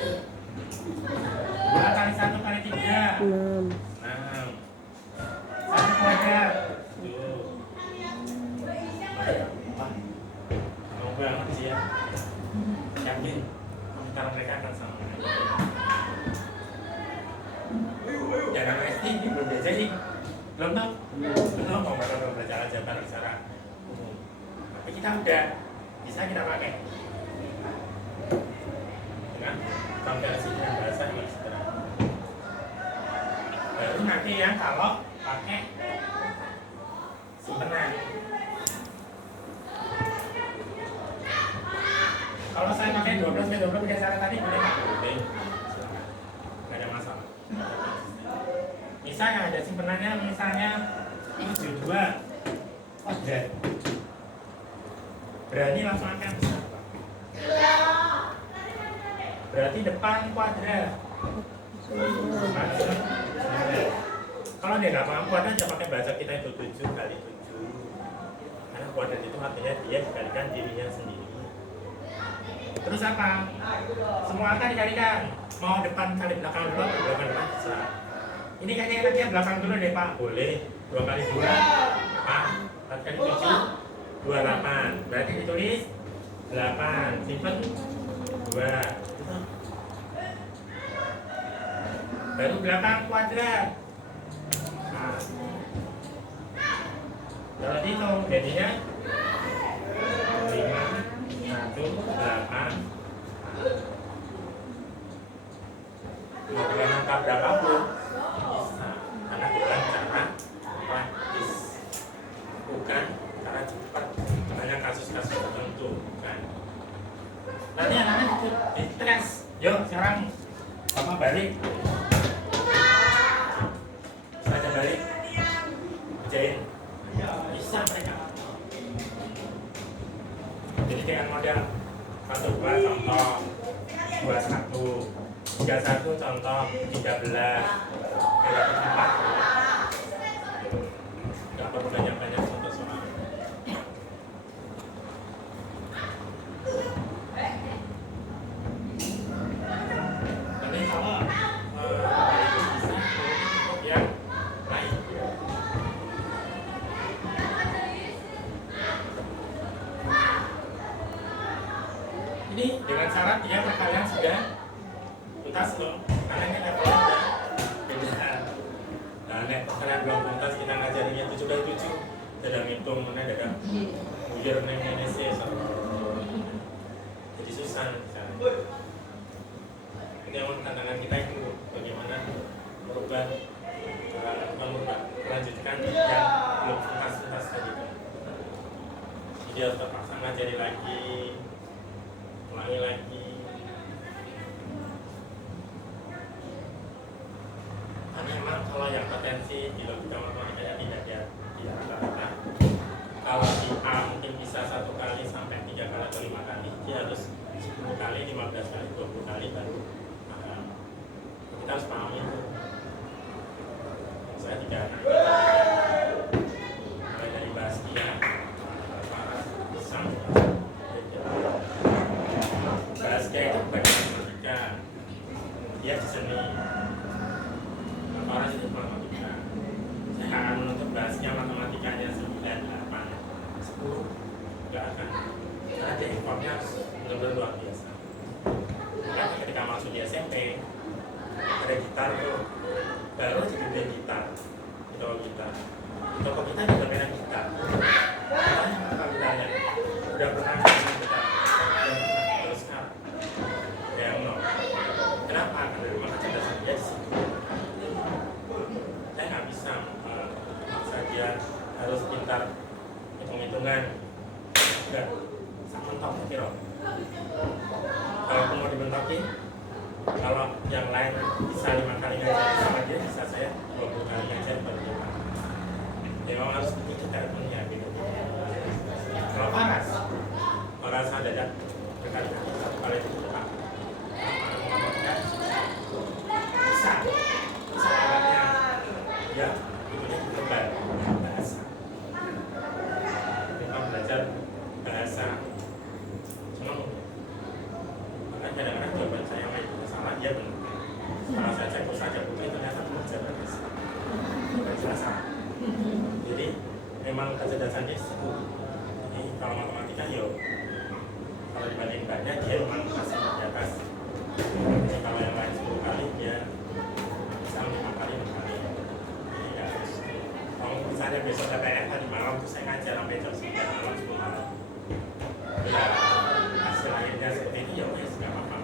2 kali 1 kali 3. 6. 6. Satu kuadrat. Tuh. Wah, mau banget sih ya. Yakin komentar mereka akan sama. Jangan SD ini belum belajar nih. Belum tau? Belum mau belajar aljabar secara umum. Tapi kita udah bisa kita pakai. Dengan konversi dengan bahasa yang sederhana. Baru nanti yang kalau pakai simpenan. Kalau saya pakai 12 pakai syarat tadi boleh nggak? Boleh. Silakan. Nggak ada masalah. Misalnya ada simpenannya, misalnya 72 kuadrat. Berarti langsung akan berarti depan kuadrat. Kalau dia nggak paham kuadrat, jangan pakai bahasa kita itu 7 kali 7. Karena kuadrat itu artinya dia dikalikan dirinya sendiri. Terus apa? Semua angka dikalikan. Mau depan kali belakang dulu, belakang depan bisa. Ini kayaknya enaknya belakang dulu deh Pak. Boleh. 2 kali 2 Pak. 4 kali 7 28. Berarti ditulis 8. Simpen 2. Baru belakang kuadrat. Nah. Kalau dihitung jadinya 5 1 8. Mau dengan angka berapapun bisa, karena bukan cara praktis, bukan cara cepat, hanya kasus-kasus tertentu, bukan. Nanti anak-anak di stres. Yuk sekarang Bapak balik. Saya balik. Kerjain. Bisa mereka. Jadi dengan model 1 2 contoh, 21 31 contoh, 13 4. Gak perlu banyak-banyak contoh soal. Tapi kalau itu bisa yang lain. Ini dengan syarat ya kalian sudah tuntas loh, karena ini levelnya udah beda. Nah, kalian belum tuntas kita ngajarinnya 7 kali 7 dalam hitung mana dalam buyar neng NSC jadi susah nanti sana. Jadi yang tantangan kita itu bagaimana merubah melanjutkan yang belum tuntas tadi. Jadi harus terpaksa ngajari lagi, ulangi lagi. Karena memang kalau yang potensi di logika matematika tidak di rata-rata. Kalau di A mungkin bisa 1 kali sampai 3 kali atau 5 kali, dia harus 10 kali, 15 kali, 20 kali baru paham. Kita harus paham itu. Saya tidak mulai dari Bastia, Pisang, Bastia itu bukan matematika, dia di seni. Orang itu matematika. Saya akan menuntut bahasnya matematikanya 9, 8, 10 nggak akan. Karena dia importnya harus benar-benar luar biasa. Makanya ketika masuk di SMP ada gitar tuh, baru jadi beli gitar di toko gitar. Di toko kita juga merek gitar. Makanya apa gitarnya? Udah pernah main gitar? Terus sekarang yang no. Kenapa? Karena memang kecerdasan dia di situ. Saya nggak bisa memaksa dia harus pintar hitung-hitungan. Enggak, saya mentok kira. Kalau mau dibentokin, kalau yang lain bisa 5 kali ngajar sama dia, bisa saya 20 kali ngajar baru dia paham. Ya memang harus begitu cara punya gitu. Kalau Paras ada aja berkali-kali 1 kali itu Pak. Bisa hebatnya. Ya, itunya kebal bahasa. Kita belajar bahasa. Cuma karena kadang-kadang jawaban saya yang salah dia benar. Kalau saya cek saja buku ternyata benar. Jadi memang kecerdasannya itu. Jadi kalau matematika yo, kalau dibanding banyak dia memang masih di atas. Jadi kalau yang lain 10 kali dia bisa 5 kali 6 kali. Jadi ya harus. Kalau misalnya besok ada PF tadi malam terus saya ngajar sampai jam 9 malam 10 malam. Ya hasil akhirnya seperti ini ya wes nggak apa-apa.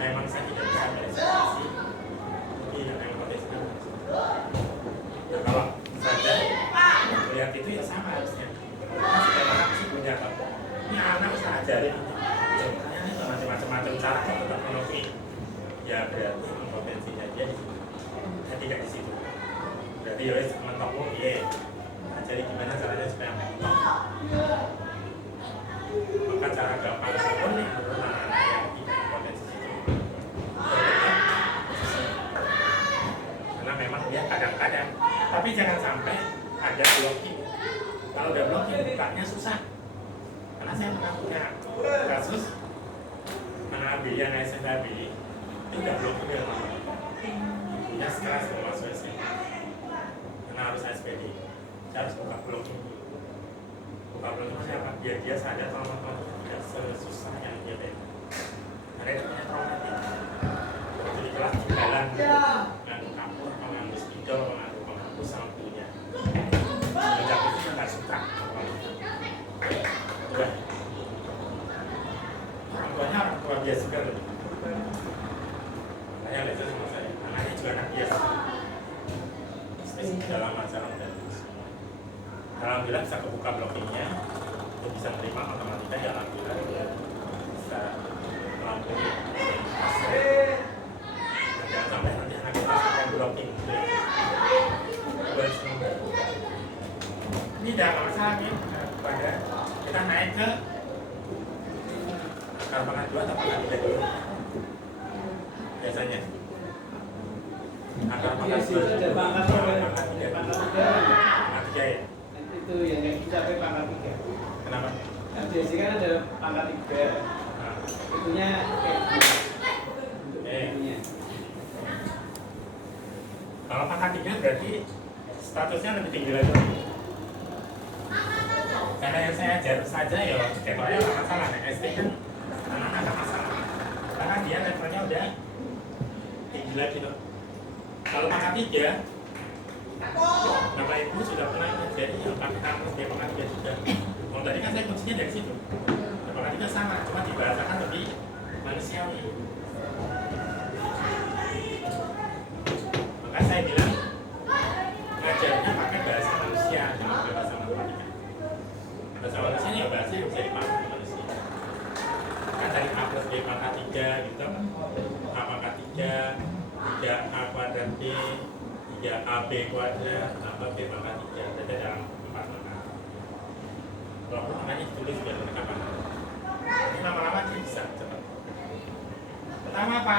Memang saya tidak bisa berekspresi. Tapi ya memang potensinya. Nah kalau saja lihat itu ya sama harusnya. Sudah anak sih punya kan. Ini anak bisa ajarin. Makanya itu nanti macam-macam cara untuk tetap memenuhi. Ya berarti potensinya dia di situ. Dia tidak di situ. Berarti ya wes mentokmu iya. Ajari gimana caranya supaya mentok. Maka cara gampang pun nih menurut anak-anak yang tidak potensi situ. Karena memang dia kadang-kadang. Tapi jangan sampai ada blocking. Kalau udah blocking bukanya susah. Karena saya pernah punya kasus anak AB yang SMAB itu udah blocking ya lama. Ibunya stres mau masuk SMA. Karena harus SPD. Saya harus buka blocking. Buka blocking siapa? Biar dia sadar kalau matematika tidak sesusah yang dia tadi. Karena itu punya traumatik. Waktu di kelas di jalan ngadu kapur, ngadu spidol, ngadu penghapus sama gurunya. Sejak itu dia nggak suka. Udah. Orang tuanya orang tua biasa juga loh. Makanya belajar sama saya. Anaknya juga anak biasa. Spesifik dalam masalah dan alhamdulillah bisa kebuka blockingnya, dia bisa menerima matematika ya alhamdulillah dia bisa melampaui. Jangan sampai nanti anak kita sampai blocking gitu ya. Ini tidak masalah nih pada kita naik ke akar pangkat 2 atau pangkat 3 dulu biasanya. Akar pangkat 2 ada pangkat 3 pangkat 3 ya. itu yang dicapai pangkat 3. Kenapa? Kan biasanya kan ada pangkat 3. Nah, Itunya kayak itunya. kalau pangkat 3 berarti statusnya lebih tinggi lagi. Karena yang saya ajar saja ya ketuanya nggak masalah, nek SD kan anak-anak nggak masalah. Karena dia levelnya udah tinggi lagi loh. Kalau pangkat 3, Bapak Ibu sudah pernah jadi yang pakai kampus dia pangkat 3 juga. Oh tadi kan saya kuncinya dari situ. Pangkat 3 sama, cuma dibahasakan lebih manusiawi. Maka saya bilang ngajarnya pakai bahasa manusia, jangan pakai bahasa matematika. Bahasa manusia ya bahasa yang bisa dipahami manusia. Kan dari A plus B pangkat 3 gitu, A pangkat 3, 3A kuadrat B, 3AB kuadrat, tambah B pangkat 3, berarti ada 4 pangkat. Walaupun makanya ditulis biar mereka paham. Ini lama-lama dia bisa cepat. Pertama apa?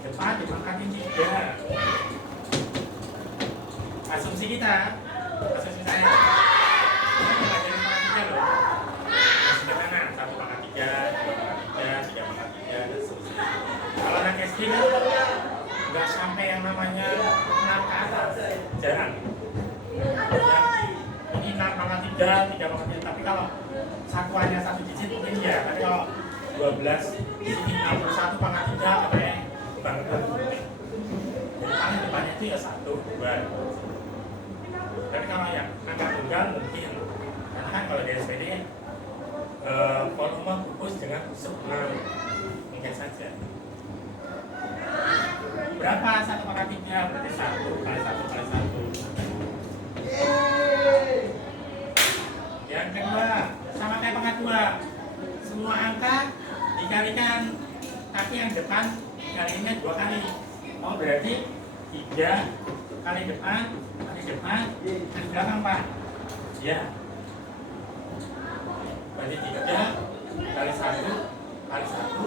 Depan dipangkatin 3. Asumsi kita, asumsi saya, kita belajar pangkat 3 loh. Sederhana, 1 pangkat 3, 2 pangkat 3, 3 pangkat 3, dan seterusnya. Kalau anak SD kan nggak sampai yang namanya 6 ke atas, jarang. Ini 6 pangkat 3, 3 pangkat 3, tapi kalau satuannya 1 digit mungkin ya, tapi kalau 12, di sini 61 pangkat 3, katanya banget. Jadi paling depannya itu ya 1, 2. Tapi kalau yang angka tunggal mungkin, karena kan kalau di SPD volume gugus dengan sub 6 mungkin saja. Berapa 1 pangkat 3? Berarti 1 kali 1 kali 1. Yang kedua, sama kayak pangkat 2. Semua angka dikalikan, tapi yang depan dikalinya 2 kali. Oh berarti 3 kali depan, dan belakang Pak. Ya. Berarti 3 kali 1 kali 1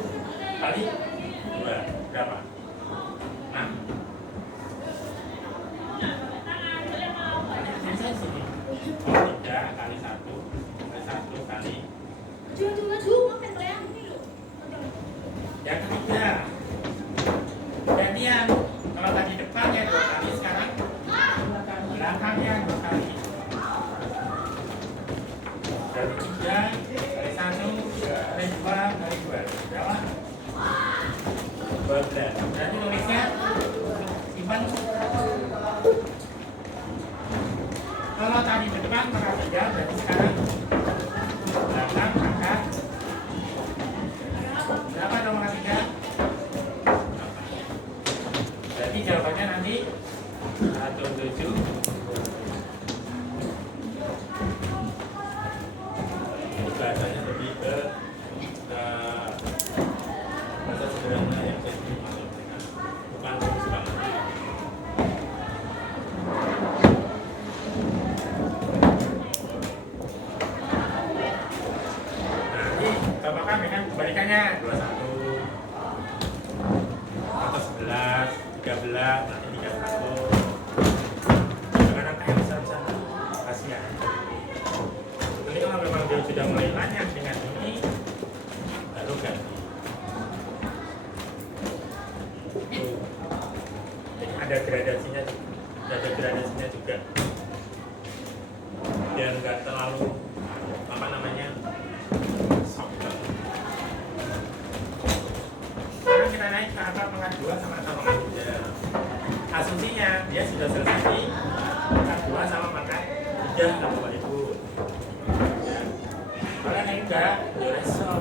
kali 2. Berapa? 6. Kali saya sini. Oh 3 kali 1 kali 1 kali. Yang ketiga, gantian. Kalau tadi depan ya 2 kali, sekarang 11 belakangnya 2 kali. Dari 3 dari 1 dari 2 dari 2 berapa? 12. Berarti nulisnya simpan. Kalau tadi ke depan maka 3, berarti sekarang belakang angkat berapa dong maka 3? Berarti jawabannya nanti 17. Bahasanya lebih ke bahasa sederhana yang saya maksudkan, bukan rumus banget. Nah, ini tambahkan dengan kebalikannya 21 atau 11, 13, nanti 31. Jangan angka yang besar-besar, kasihan. Nanti kalau memang dia sudah mulai banyak dengan ini, baru ganti. Jadi ada gradasinya juga. Biar nggak terlalu apa namanya shock. Sekarang kita naik ke angka pangkat 2 sama angka pangkat 3. Asumsinya dia sudah selesai di pangkat 2 sama pangkat 3 Bapak Ibu. Ya. Kalau yang enggak, ya resol.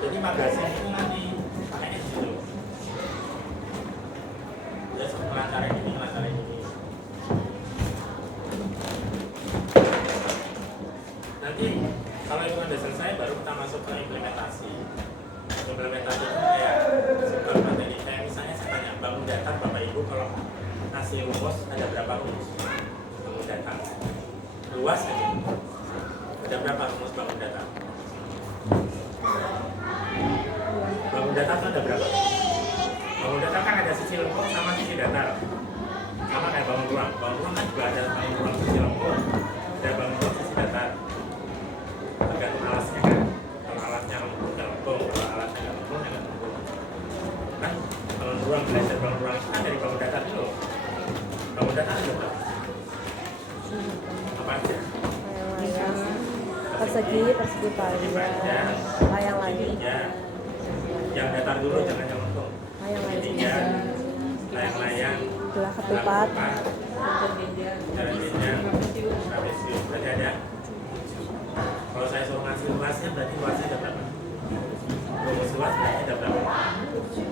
Jadi magasnya itu nanti pakainya di situ. Ya ngelancarin ini. Nanti kalau itu udah selesai, baru kita masuk ke implementasi. Implementasi itu kayak sebuah materi. Kayak misalnya saya tanya, bangun datar Bapak Ibu kalau ngasih rumus ada berapa rumus bangun datar? Luas aja. Ada berapa rumus bangun datar? Bangun datar itu ada berapa? Bangun datar kan ada sisi lengkung sama sisi datar. Sama kayak bangun ruang. Bangun ruang kan juga ada bangun ruang sisi lengkung, ada bangun ruang sisi datar. Tergantung alasnya kan. Kalau alasnya lengkung ya lengkung, kalau alasnya nggak lengkung ya nggak lengkung. Kan bangun ruang, belajar bangun ruang itu kan dari bangun datar dulu. Bangun datar ada berapa? Apa aja? Layang-layang. Persegi panjang. Layang-layang. Yang datar dulu, jangan yang lengkung. Layang-layang. Layang-layang. Belah ketupat. Jalan jenjang. Trapesium. Berarti ada. Kalau saya suruh ngasih luasnya, berarti luasnya ada berapa? Rumus luas berarti ada berapa? 7.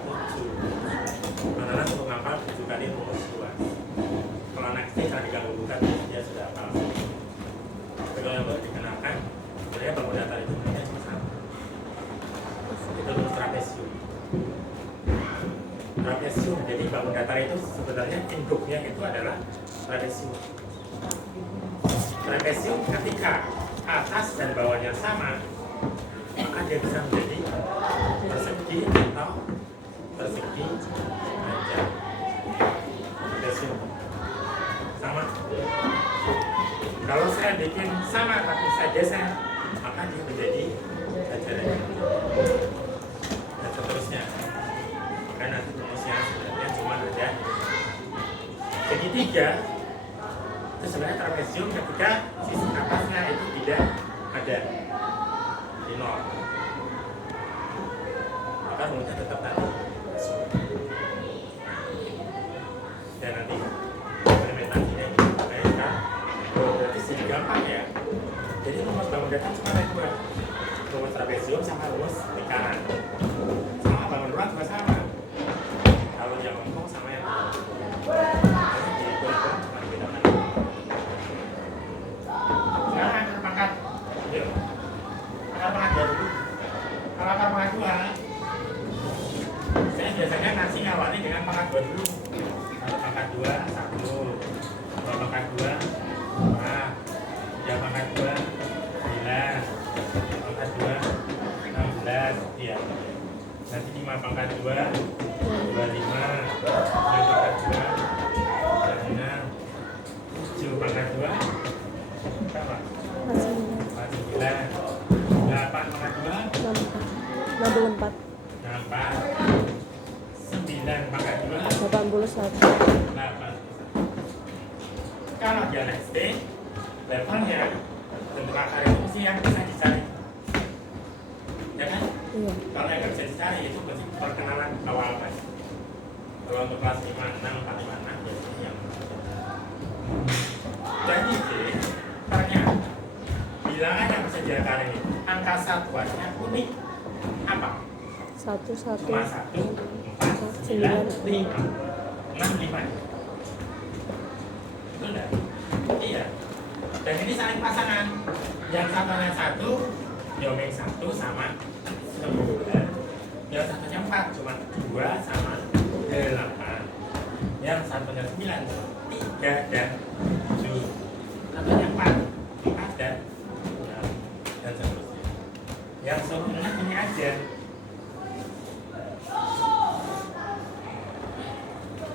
Karena suruh ngapal 7 kali rumus luas. Kalau anak SD tadi diganggu bukan, dia sudah hafal. Tapi kalau yang baru dikenalkan, sebenarnya bangun datar itu sebenarnya cuma satu. Itu rumus trapesium. Trapesium, jadi bangun datar itu sebenarnya induknya itu adalah trapesium. Trapesium ketika atas dan bawahnya sama, maka dia bisa menjadi persegi atau persegi panjang. Trapesium sama. Kalau saya bikin sama tapi saya geser, maka dia menjadi jajaran. Dan seterusnya. Kan nanti rumusnya sebenarnya cuma ada segitiga. Itu sebenarnya trapesium ketika sisi atasnya itu tidak ada di nol, maka rumusnya tetap tadi. Dan nanti implementasinya mereka berarti sih gampang ya. Jadi rumus bangun datar cuma ada 2, rumus trapesium sama rumus lingkaran. Sama bangun ruang juga sama. Kalau yang lengkung sama yang pangkat 2. Saya biasanya ngasih ngawali dengan pangkat 2 dulu. Kalau pangkat 2, 1. Kalau pangkat 2, ya pangkat 2, 9. Pangkat 2, 16. Iya. kalau dia SD levelnya bentuk akar itu mesti yang bisa dicari, ya kan? Iya. Kalau yang nggak bisa dicari itu berarti perkenalan awal kan. Kalau untuk kelas 5, 6, 4, 5, 6 ya ini yang jadi ternyata bilangan yang bisa diakar ini angka satuannya unik apa? 1 1 Cuma 1, 4, 9, 5 6, 5 betul nggak? Iya. Dan ini saling pasangan. Yang satunya 1 diomein 1 sama 9. Yang satunya 4 cuma 2 sama 8. Yang satunya 9 3 dan 7. Satunya 4 dan 6 dan seterusnya. Yang satunya ini aja.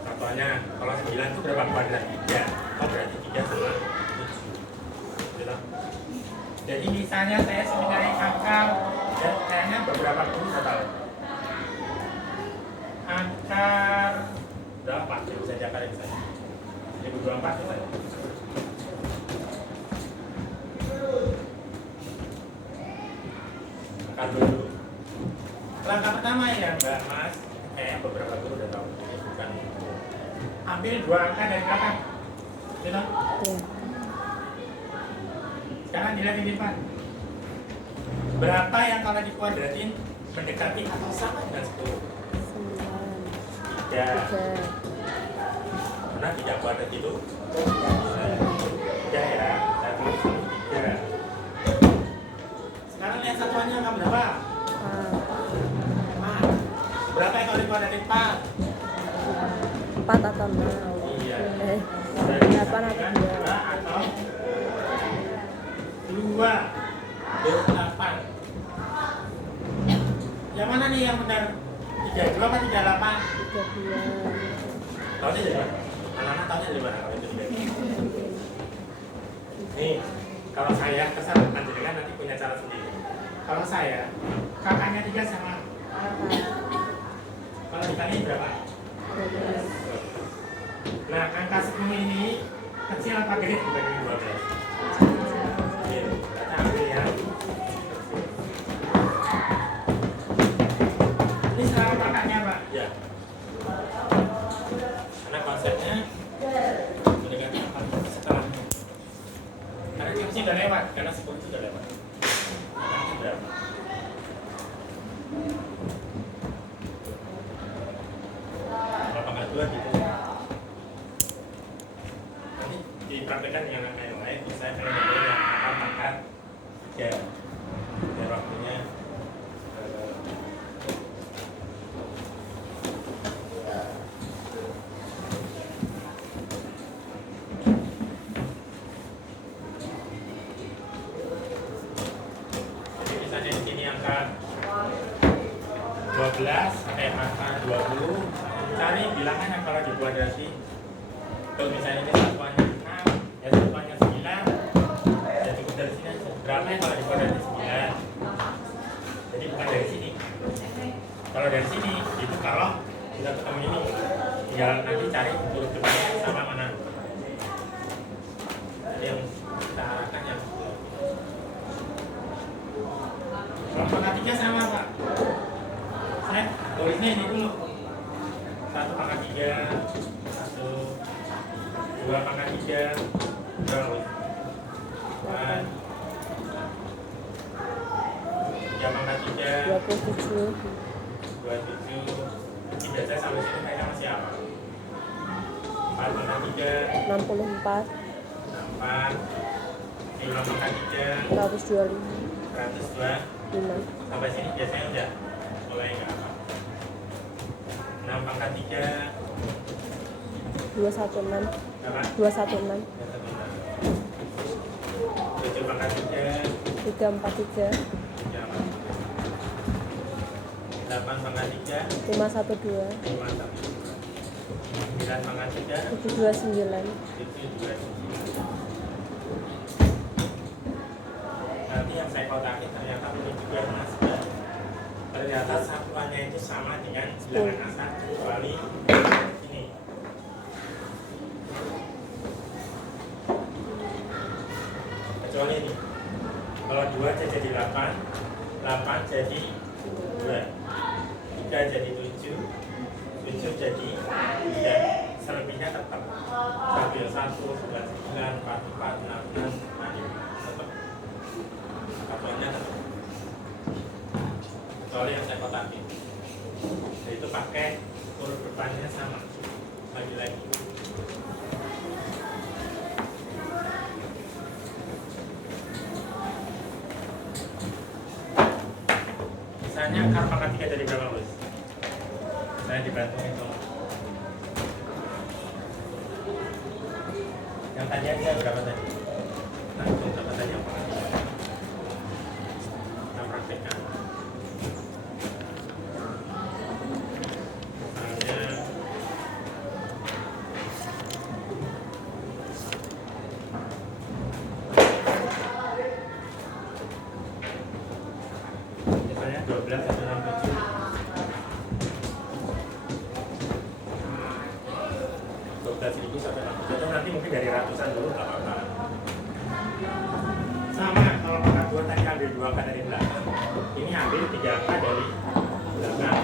Satuannya kalau 9 itu berapa kuadrat? 3. Oh berarti 3 sama 7. Gitu. Jadi misalnya saya sebenarnya akar dan kayaknya beberapa guru saya tahu. Akar berapa yang bisa diakar misalnya? 2024 itu kan? Akar dulu. Langkah pertama ya Mbak Mas, kayak beberapa guru udah tahu. Bukan. Ambil 2 angka dari belakang. Gitu? Iya. Sekarang dilihat di depan. Berapa yang kalau dikuadratin mendekati atau sama dengan 10? 9 3. 3 Karena 3 kuadrat itu 3 ya. 1, 3. Sekarang lihat satuannya angka berapa? 4. Berapa yang kalau dikuadratin 4? 4 atau 6? Iya. 8 atau 2? Atau 2 8. Yang mana nih yang benar? 32 apa 38? 32. Tahu dari mana? Anak-anak tahu dari mana kalau itu 32? Nih, kalau saya kesal panjenengan nanti punya cara sendiri. Kalau saya, kakaknya 3 sama. Kalau dikali berapa? 12. Nah, angka 10 ini kecil apa gede dibanding 12? Kecil. Berarti ambil ya. Ini selalu kakaknya, Pak. Ya. Karena konsepnya mendekati apa? Setelahnya. Karena ini mesti udah lewat, karena 10 itu udah lewat. Angkanya berapa? Apakah 2 gitu? Nanti dipraktekkan yang angka yang lain, misalnya pengen belajar yang angka-angka 3 biar waktunya jadi misalnya di sini angka 12 sampai angka 20, cari bilangan yang kalau dikuadrati. Kalau misalnya ini satuannya 6, ya satuannya 9, ya cukup dari sini aja. Berapa yang kalau dikuadrati 9? Jadi bukan dari sini. Kalau dari sini, itu kalau kita ketemu ini, tinggal nanti cari huruf depannya sama mana. Jadi yang kita arahkan yang kalau pangkat 3 sama Pak. Saya tulisnya ini dulu. 1 pangkat 3, 1, 2 pangkat 3, berapa? 4, 3 pangkat 3, 27. 27. Ini biasanya sampai sini mereka masih apa? 4 pangkat 3, 64. 4, 5 pangkat 3, 125. 102. 5. Sampai sini biasanya udah mulai nggak apa. 6 pangkat 3, 216. berapa? 216. 7 pangkat 3, 343. 8 pangkat 3, 512. 5 sampai 9 pangkat 3, 729. 729. Nanti yang saya kotakin ternyata menuju ke Mas. Ternyata satuannya itu sama dengan bilangan angka kecuali ini. kecuali ini. Kalau 2 jadi 8, 8 jadi 2, 3 jadi 7, 7 jadi 3, selebihnya tetap. Sambil 1, 11, 9, 4, 4, 6, 6, 5, tetap. Satuannya tetap. Kecuali yang saya kotakin. Itu pakai huruf depannya sama. Lagi-lagi. Misalnya akar pangkat 3 dari berapa, Bos? Saya dibantu itu. Yang tadi aja berapa tadi? Nah, itu berapa tadi yang pangkat 3? Kita praktekkan. Misalnya 12 sampai 67. 12.000 sampai 67. Nanti mungkin dari ratusan dulu nggak apa-apa. Sama kalau pangkat 2 tadi ambil 2 angka dari belakang. Ini ambil 3 angka dari belakang.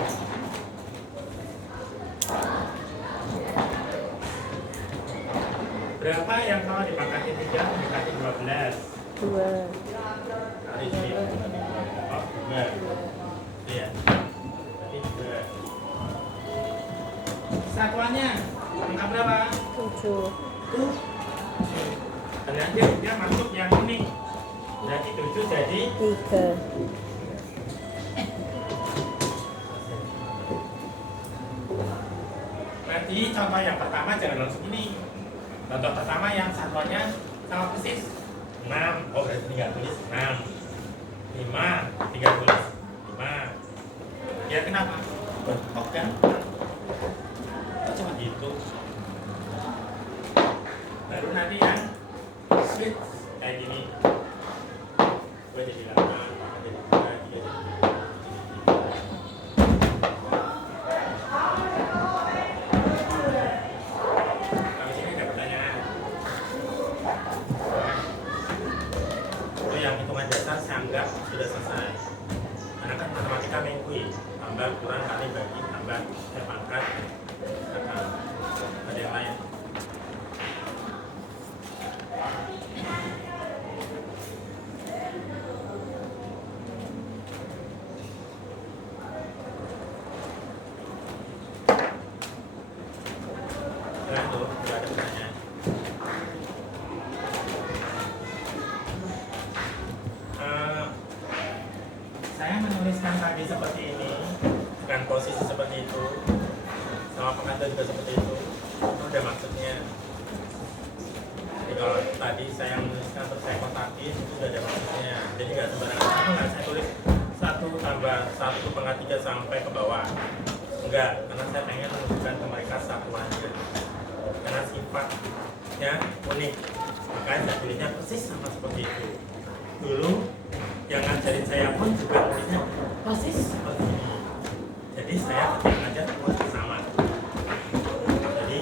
Berapa yang kalau dipangkatin 3 mendekati 12? 2. Kali ini. Oh, 2. Iya. Berarti 2. Satuannya angka berapa? 7. Tuh. Karena dia masuk yang ini. Berarti 7 jadi 3. berarti contoh yang pertama jangan langsung ini. Contoh pertama yang satuannya sama persis 6. Oh berarti tinggal tulis 6. 5. Tinggal tulis 5. Ya kenapa? Bentok kan? Cuma gitu. Baru nanti yang switch kayak gini. Gue jadi 8, jadi 2, jadi 3. Habis ini ada pertanyaan. Itu yang hitungan dasar saya anggap sudah selesai. Karena kan matematika mengkui tambah kurang kali bagi tambah pangkat akar. Ada yang lain? Sudah tuh, sudah ada pertanyaan. Saya menuliskan tadi seperti ini dengan posisi seperti itu sama penganda juga seperti itu ada maksudnya. Jadi kalau tadi saya menuliskan terus saya kotakin itu sudah ada maksudnya. Jadi nggak sembarangan. Itu nggak saya tulis 1 tambah 1 pangkat 3 sampai ke bawah. Enggak, karena saya pengen menunjukkan ke mereka satuannya. Karena sifatnya unik. Makanya saya tulisnya persis sama seperti itu. Dulu yang ngajarin saya pun juga tulisnya persis seperti ini. Jadi saya ketik aja terus sama. Jadi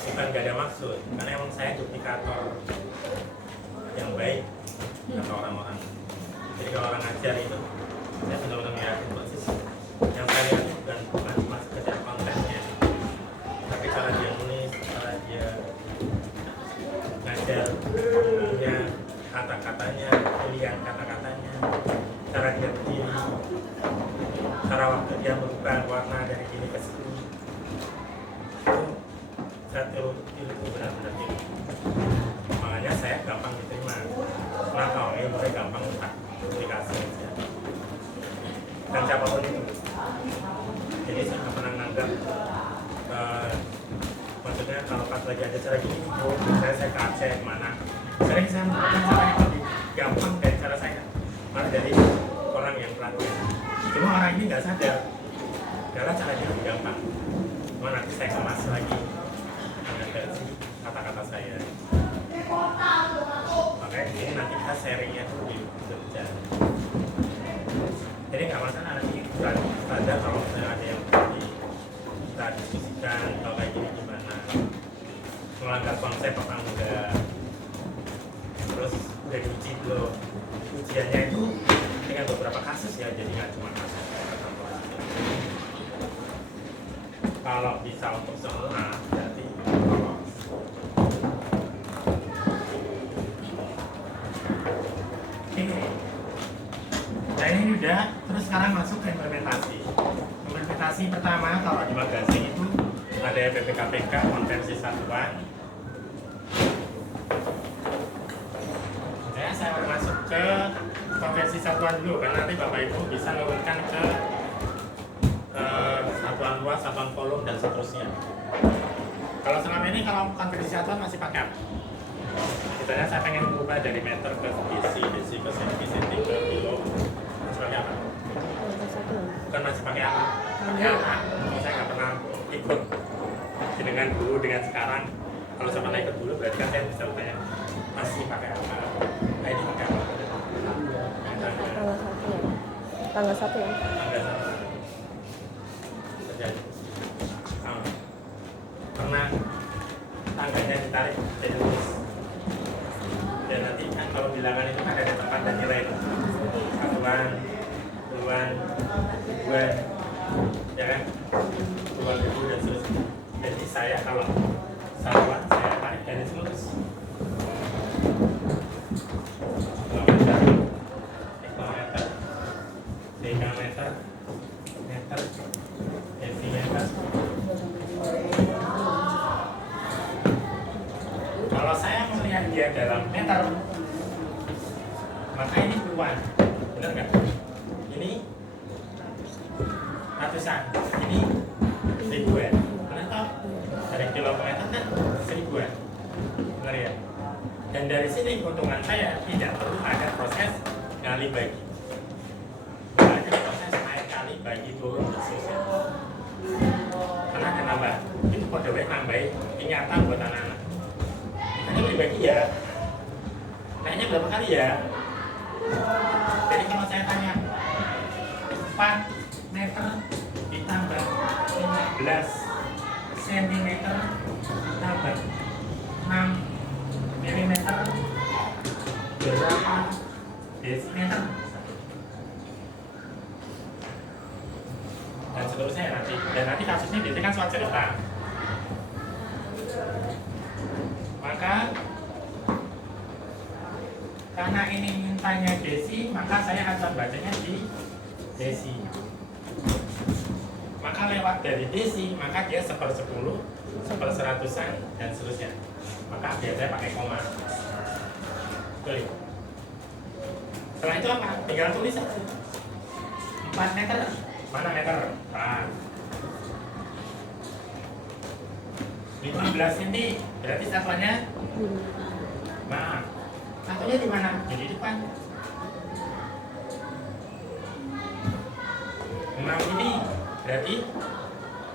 bukan gak ada maksud, karena emang saya duplikator yang baik kata orang-orang. Jadi kalau orang ngajar itu saya benar-benar ngeliatin persis. Yang saya lihat bukan cuma sekedar kontennya, tapi cara dia nulis, cara dia ngajar, punya kata-katanya, pilihan kata-katanya, cara dia berdiri, cara waktu dia merubah warna dari sini ke sini. Itu saya tiru benar-benar tiru. Makanya saya gampang diterima. Kenapa? Mulai gampang tak aplikasi aja. Dan siapapun itu. Jadi saya nggak pernah nganggap maksudnya kalau pas lagi ada cara gini, saya ke Aceh kemana. Sering saya menggunakan cara yang lebih gampang dari cara saya, malah dari orang yang pelatihan. Cuma orang ini nggak sadar, karena caranya lebih gampang. Cuma nanti saya kemas lagi dengan versi kata-kata saya. Makanya ini nanti kita sharingnya tuh di kerja. Jadi nggak masalah nanti sadar kalau misalnya ada yang kita diskusikan kalau kayak gini gimana, melanggar konsep apa enggak. Terus udah Saya ini udah, terus sekarang masuk ke implementasi. Implementasi pertama kalau di magazin itu ada BPKPK konversi satuan. Saya mau masuk ke konversi satuan dulu, karena nanti Bapak Ibu bisa ngurutkan ke satuan luas, satuan volume, dan seterusnya. Kalau selama ini kalau konversi satuan masih pakai apa? Misalnya saya pengen berubah dari meter ke desi ke senti, senti ke kilo, sebagai apa? Bukan masih pakai apa? Pakai apa? Saya nggak pernah ikut dengan dulu dengan sekarang. Kalau saya pernah ikut dulu berarti kan saya bisa bertanya masih pakai apa? Nah, ini pakai apa? Tanggal 1 ya? Tanggal 1. Terjadi. Pernah tanggalnya ditarik jadi tulis. Dan nanti kan kalau bilangan itu kan ada tempat dan nilai satuan, puluhan, ribuan, ya kan? Puluhan ribu dan seterusnya. Jadi saya kalau satuan saya tarik garis lurus. Kilometer, hektometer, dekameter, meter, desimeter. Kalau saya melihat dia dalam meter, maka ini puluhan, benar nggak? Ini ratusan, ini ribuan, benar toh? Dari kilometer kan seribuan, benar ya? Dan dari sini keuntungan saya tidak perlu ada proses kali bagi, ada proses naik kali bagi turun dan seterusnya. Karena ada nambah, itu kode W nambah ingatan buat anak-anak. Ini dibagi ya, naiknya berapa kali ya? Jadi kalau saya tanya 4 meter ditambah 15 cm ditambah 6 mm berapa desimeter? Dan seterusnya nanti. Dan nanti kasusnya biasanya kan soal cerita. Maka karena ini mintanya desi, maka saya akan bacanya di desi. Maka lewat dari desi, maka dia 1/10, 1/100-an, dan seterusnya. Maka biasanya pakai koma. Betul. Setelah itu apa? Tinggal tulis saja. 4 meter. Mana meter? 4. 15 cm. Berarti satuannya? Nah, satunya di mana? Di depan. 6 ini berarti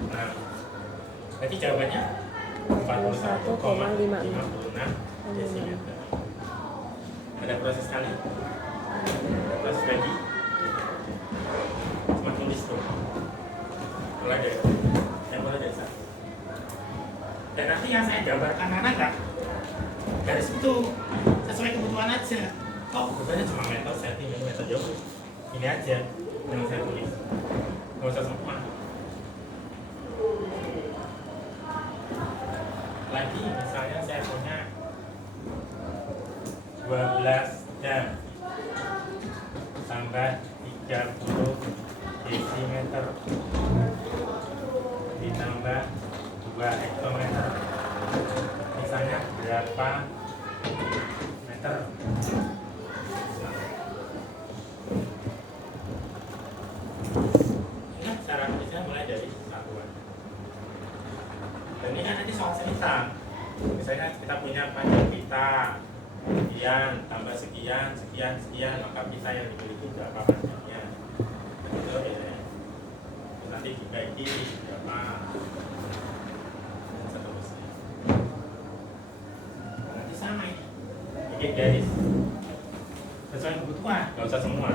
6. Berarti jawabannya 41,56 desimeter. Ada proses kali? Proses bagi? Cuma tulis tuh. Mulai dari yang mulai dari sana. Dan nanti yang saya gambarkan anak-anak garis itu sesuai kebutuhan aja. Oh, kebutuhannya cuma meter, sentimeter, meter jauh. Ini aja yang saya tulis. Nggak usah semua. Lagi misalnya saya punya 12 jam tambah 30 desimeter ditambah 2 hektometer, misalnya berapa meter? Ini cara tulisnya mulai dari satuan. Dan ini kan nanti soal cerita. Misalnya kita punya panjang pita sekian tambah sekian sekian sekian, maka pita yang dimiliki berapa panjangnya? Itu ya. Nanti dibagi berapa dan seterusnya. Nanti sama ini. Bikin garis sesuai kebutuhan, nggak usah semua.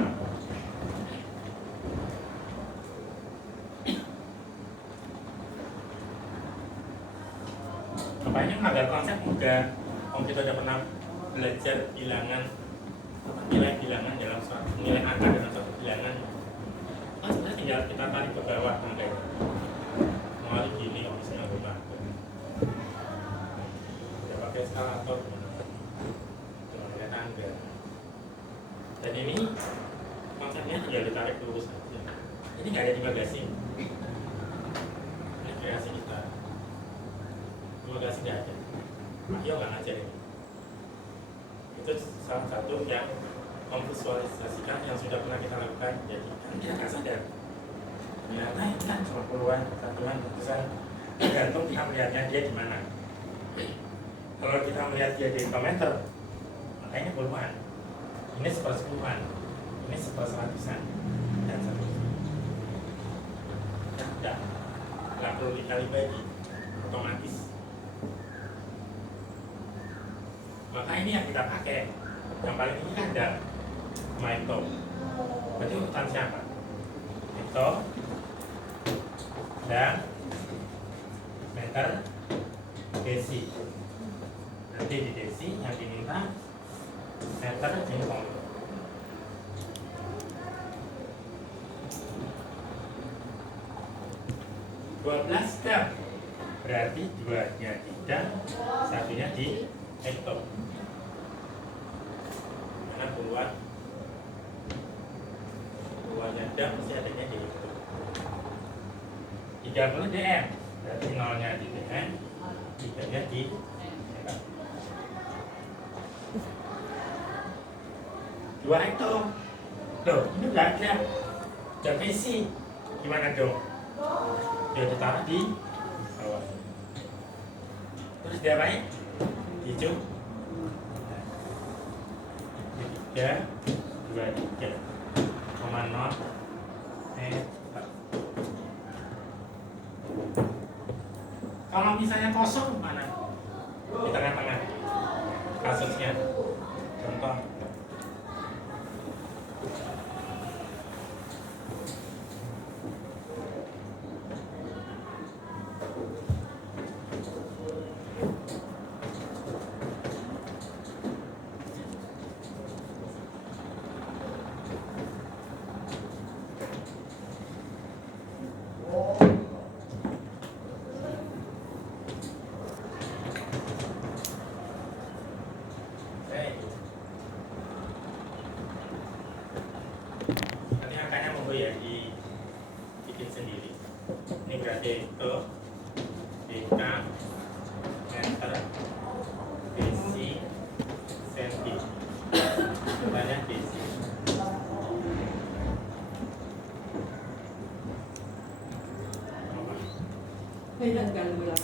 Bapaknya agar konsep mudah. Om kita udah pernah belajar bilangan, nilai bilangan dalam suatu nilai angka dalam suatu bilangan. Kan sebenarnya tinggal kita tarik ke bawah angkanya. Mau gini, misalnya rumah. Udah pakai eskalator, cuma pakai tangga. Dan ini konsepnya tinggal tinggal ditarik lurus aja. Ini nggak ada di bagasi. Ini bagasi kita. Di bagasi nggak ada. Ayo nggak ngajarin. Itu salah satu yang memvisualisasikan yang sudah pernah kita lakukan. Jadi kan kita nggak sadar. Ya, nah ini kan cuma puluhan, satuan, ratusan. Tergantung kita melihatnya dia di mana. Kalau kita melihat dia di meter, makanya puluhan. Ini sepersepuluhan, ini seperseratusan, dan seterusnya. Nah, nggak perlu dikali bagi, otomatis. Maka ini yang kita pakai. Yang paling ini kan ada Maito. Berarti urutan siapa? Maito dan meter desi. Nanti di desi yang diminta meter jengkol. Dua step, berarti duanya di dan satunya di hekto. Karena puluhannya dam mesti adanya di hekto. 30 dm, berarti nolnya di dm, 3-nya di meter. 2 hekto. Loh, ini nggak ada. Udah isi. Gimana dong? Dia ditaruh di bawah. Terus diapain? Hijau. 3, 23, 0 meter. Kalau misalnya kosong mana? Di tengah-tengah kasusnya. Contoh. Nanti angkanya monggo ya dibikin sendiri. Ini berarti itu DK meter desi senti. Banyak desi. Yang gangguan.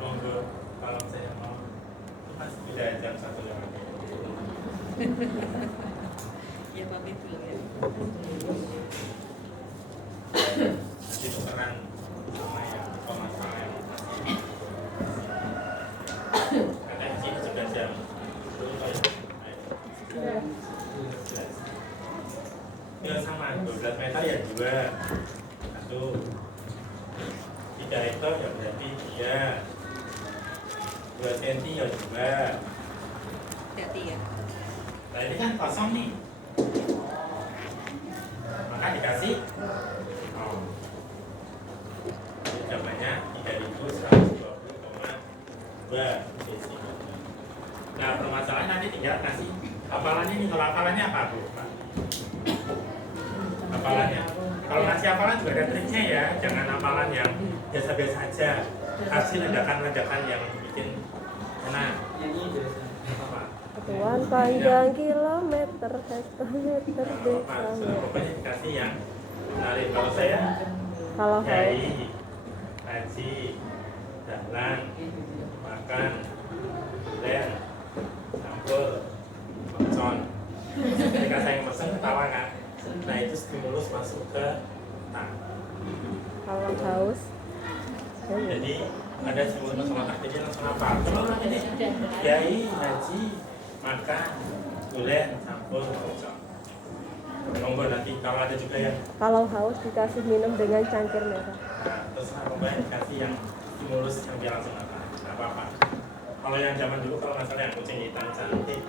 Monggo kalau saya mau pasti tidak jam 1 lewat. Ya pamit dulu ya. Jadi tukeran sama yang pemasaran. Katanya sih sudah jam 10 ya. Iya. Ya sama 12 meter ya 2. 1. 3 hektar ya berarti dia 2 cm ya 2. Hati ya. Nah ini kan kosong nih. Maka dikasih jawabannya 3120,2 desi. Nah permasalahan nanti tinggal kasih hafalannya nih. Kalau hafalannya apa Bu? Pak? Hafalannya kalau ngasih hafalan juga ada triknya ya. Jangan hafalan yang biasa-biasa aja. Kasih ledakan-ledakan yang bikin enak. Nyanyi biasa. Apa? Satuan panjang kilometer, hektometer, Apa? Pokoknya dikasih yang menarik. Kalau saya Kalau Yai, haji, dahlan, makan, len, campur, mercon. Ketika saya mesen ketawa kan. Nah itu stimulus masuk ke otak. kalau haus, Jadi ada stimulus masuk otak. Jadi langsung apa? Kalau ini Yai, haji, makan, gulen, campur, mercon. Monggo nanti kalau ada juga yang kalau haus dikasih minum dengan cangkir merah. nah, terus pokoknya dikasih yang stimulus yang dia langsung apa? Nggak apa-apa. Kalau yang zaman dulu kalau nggak salah yang kucing hitam cantik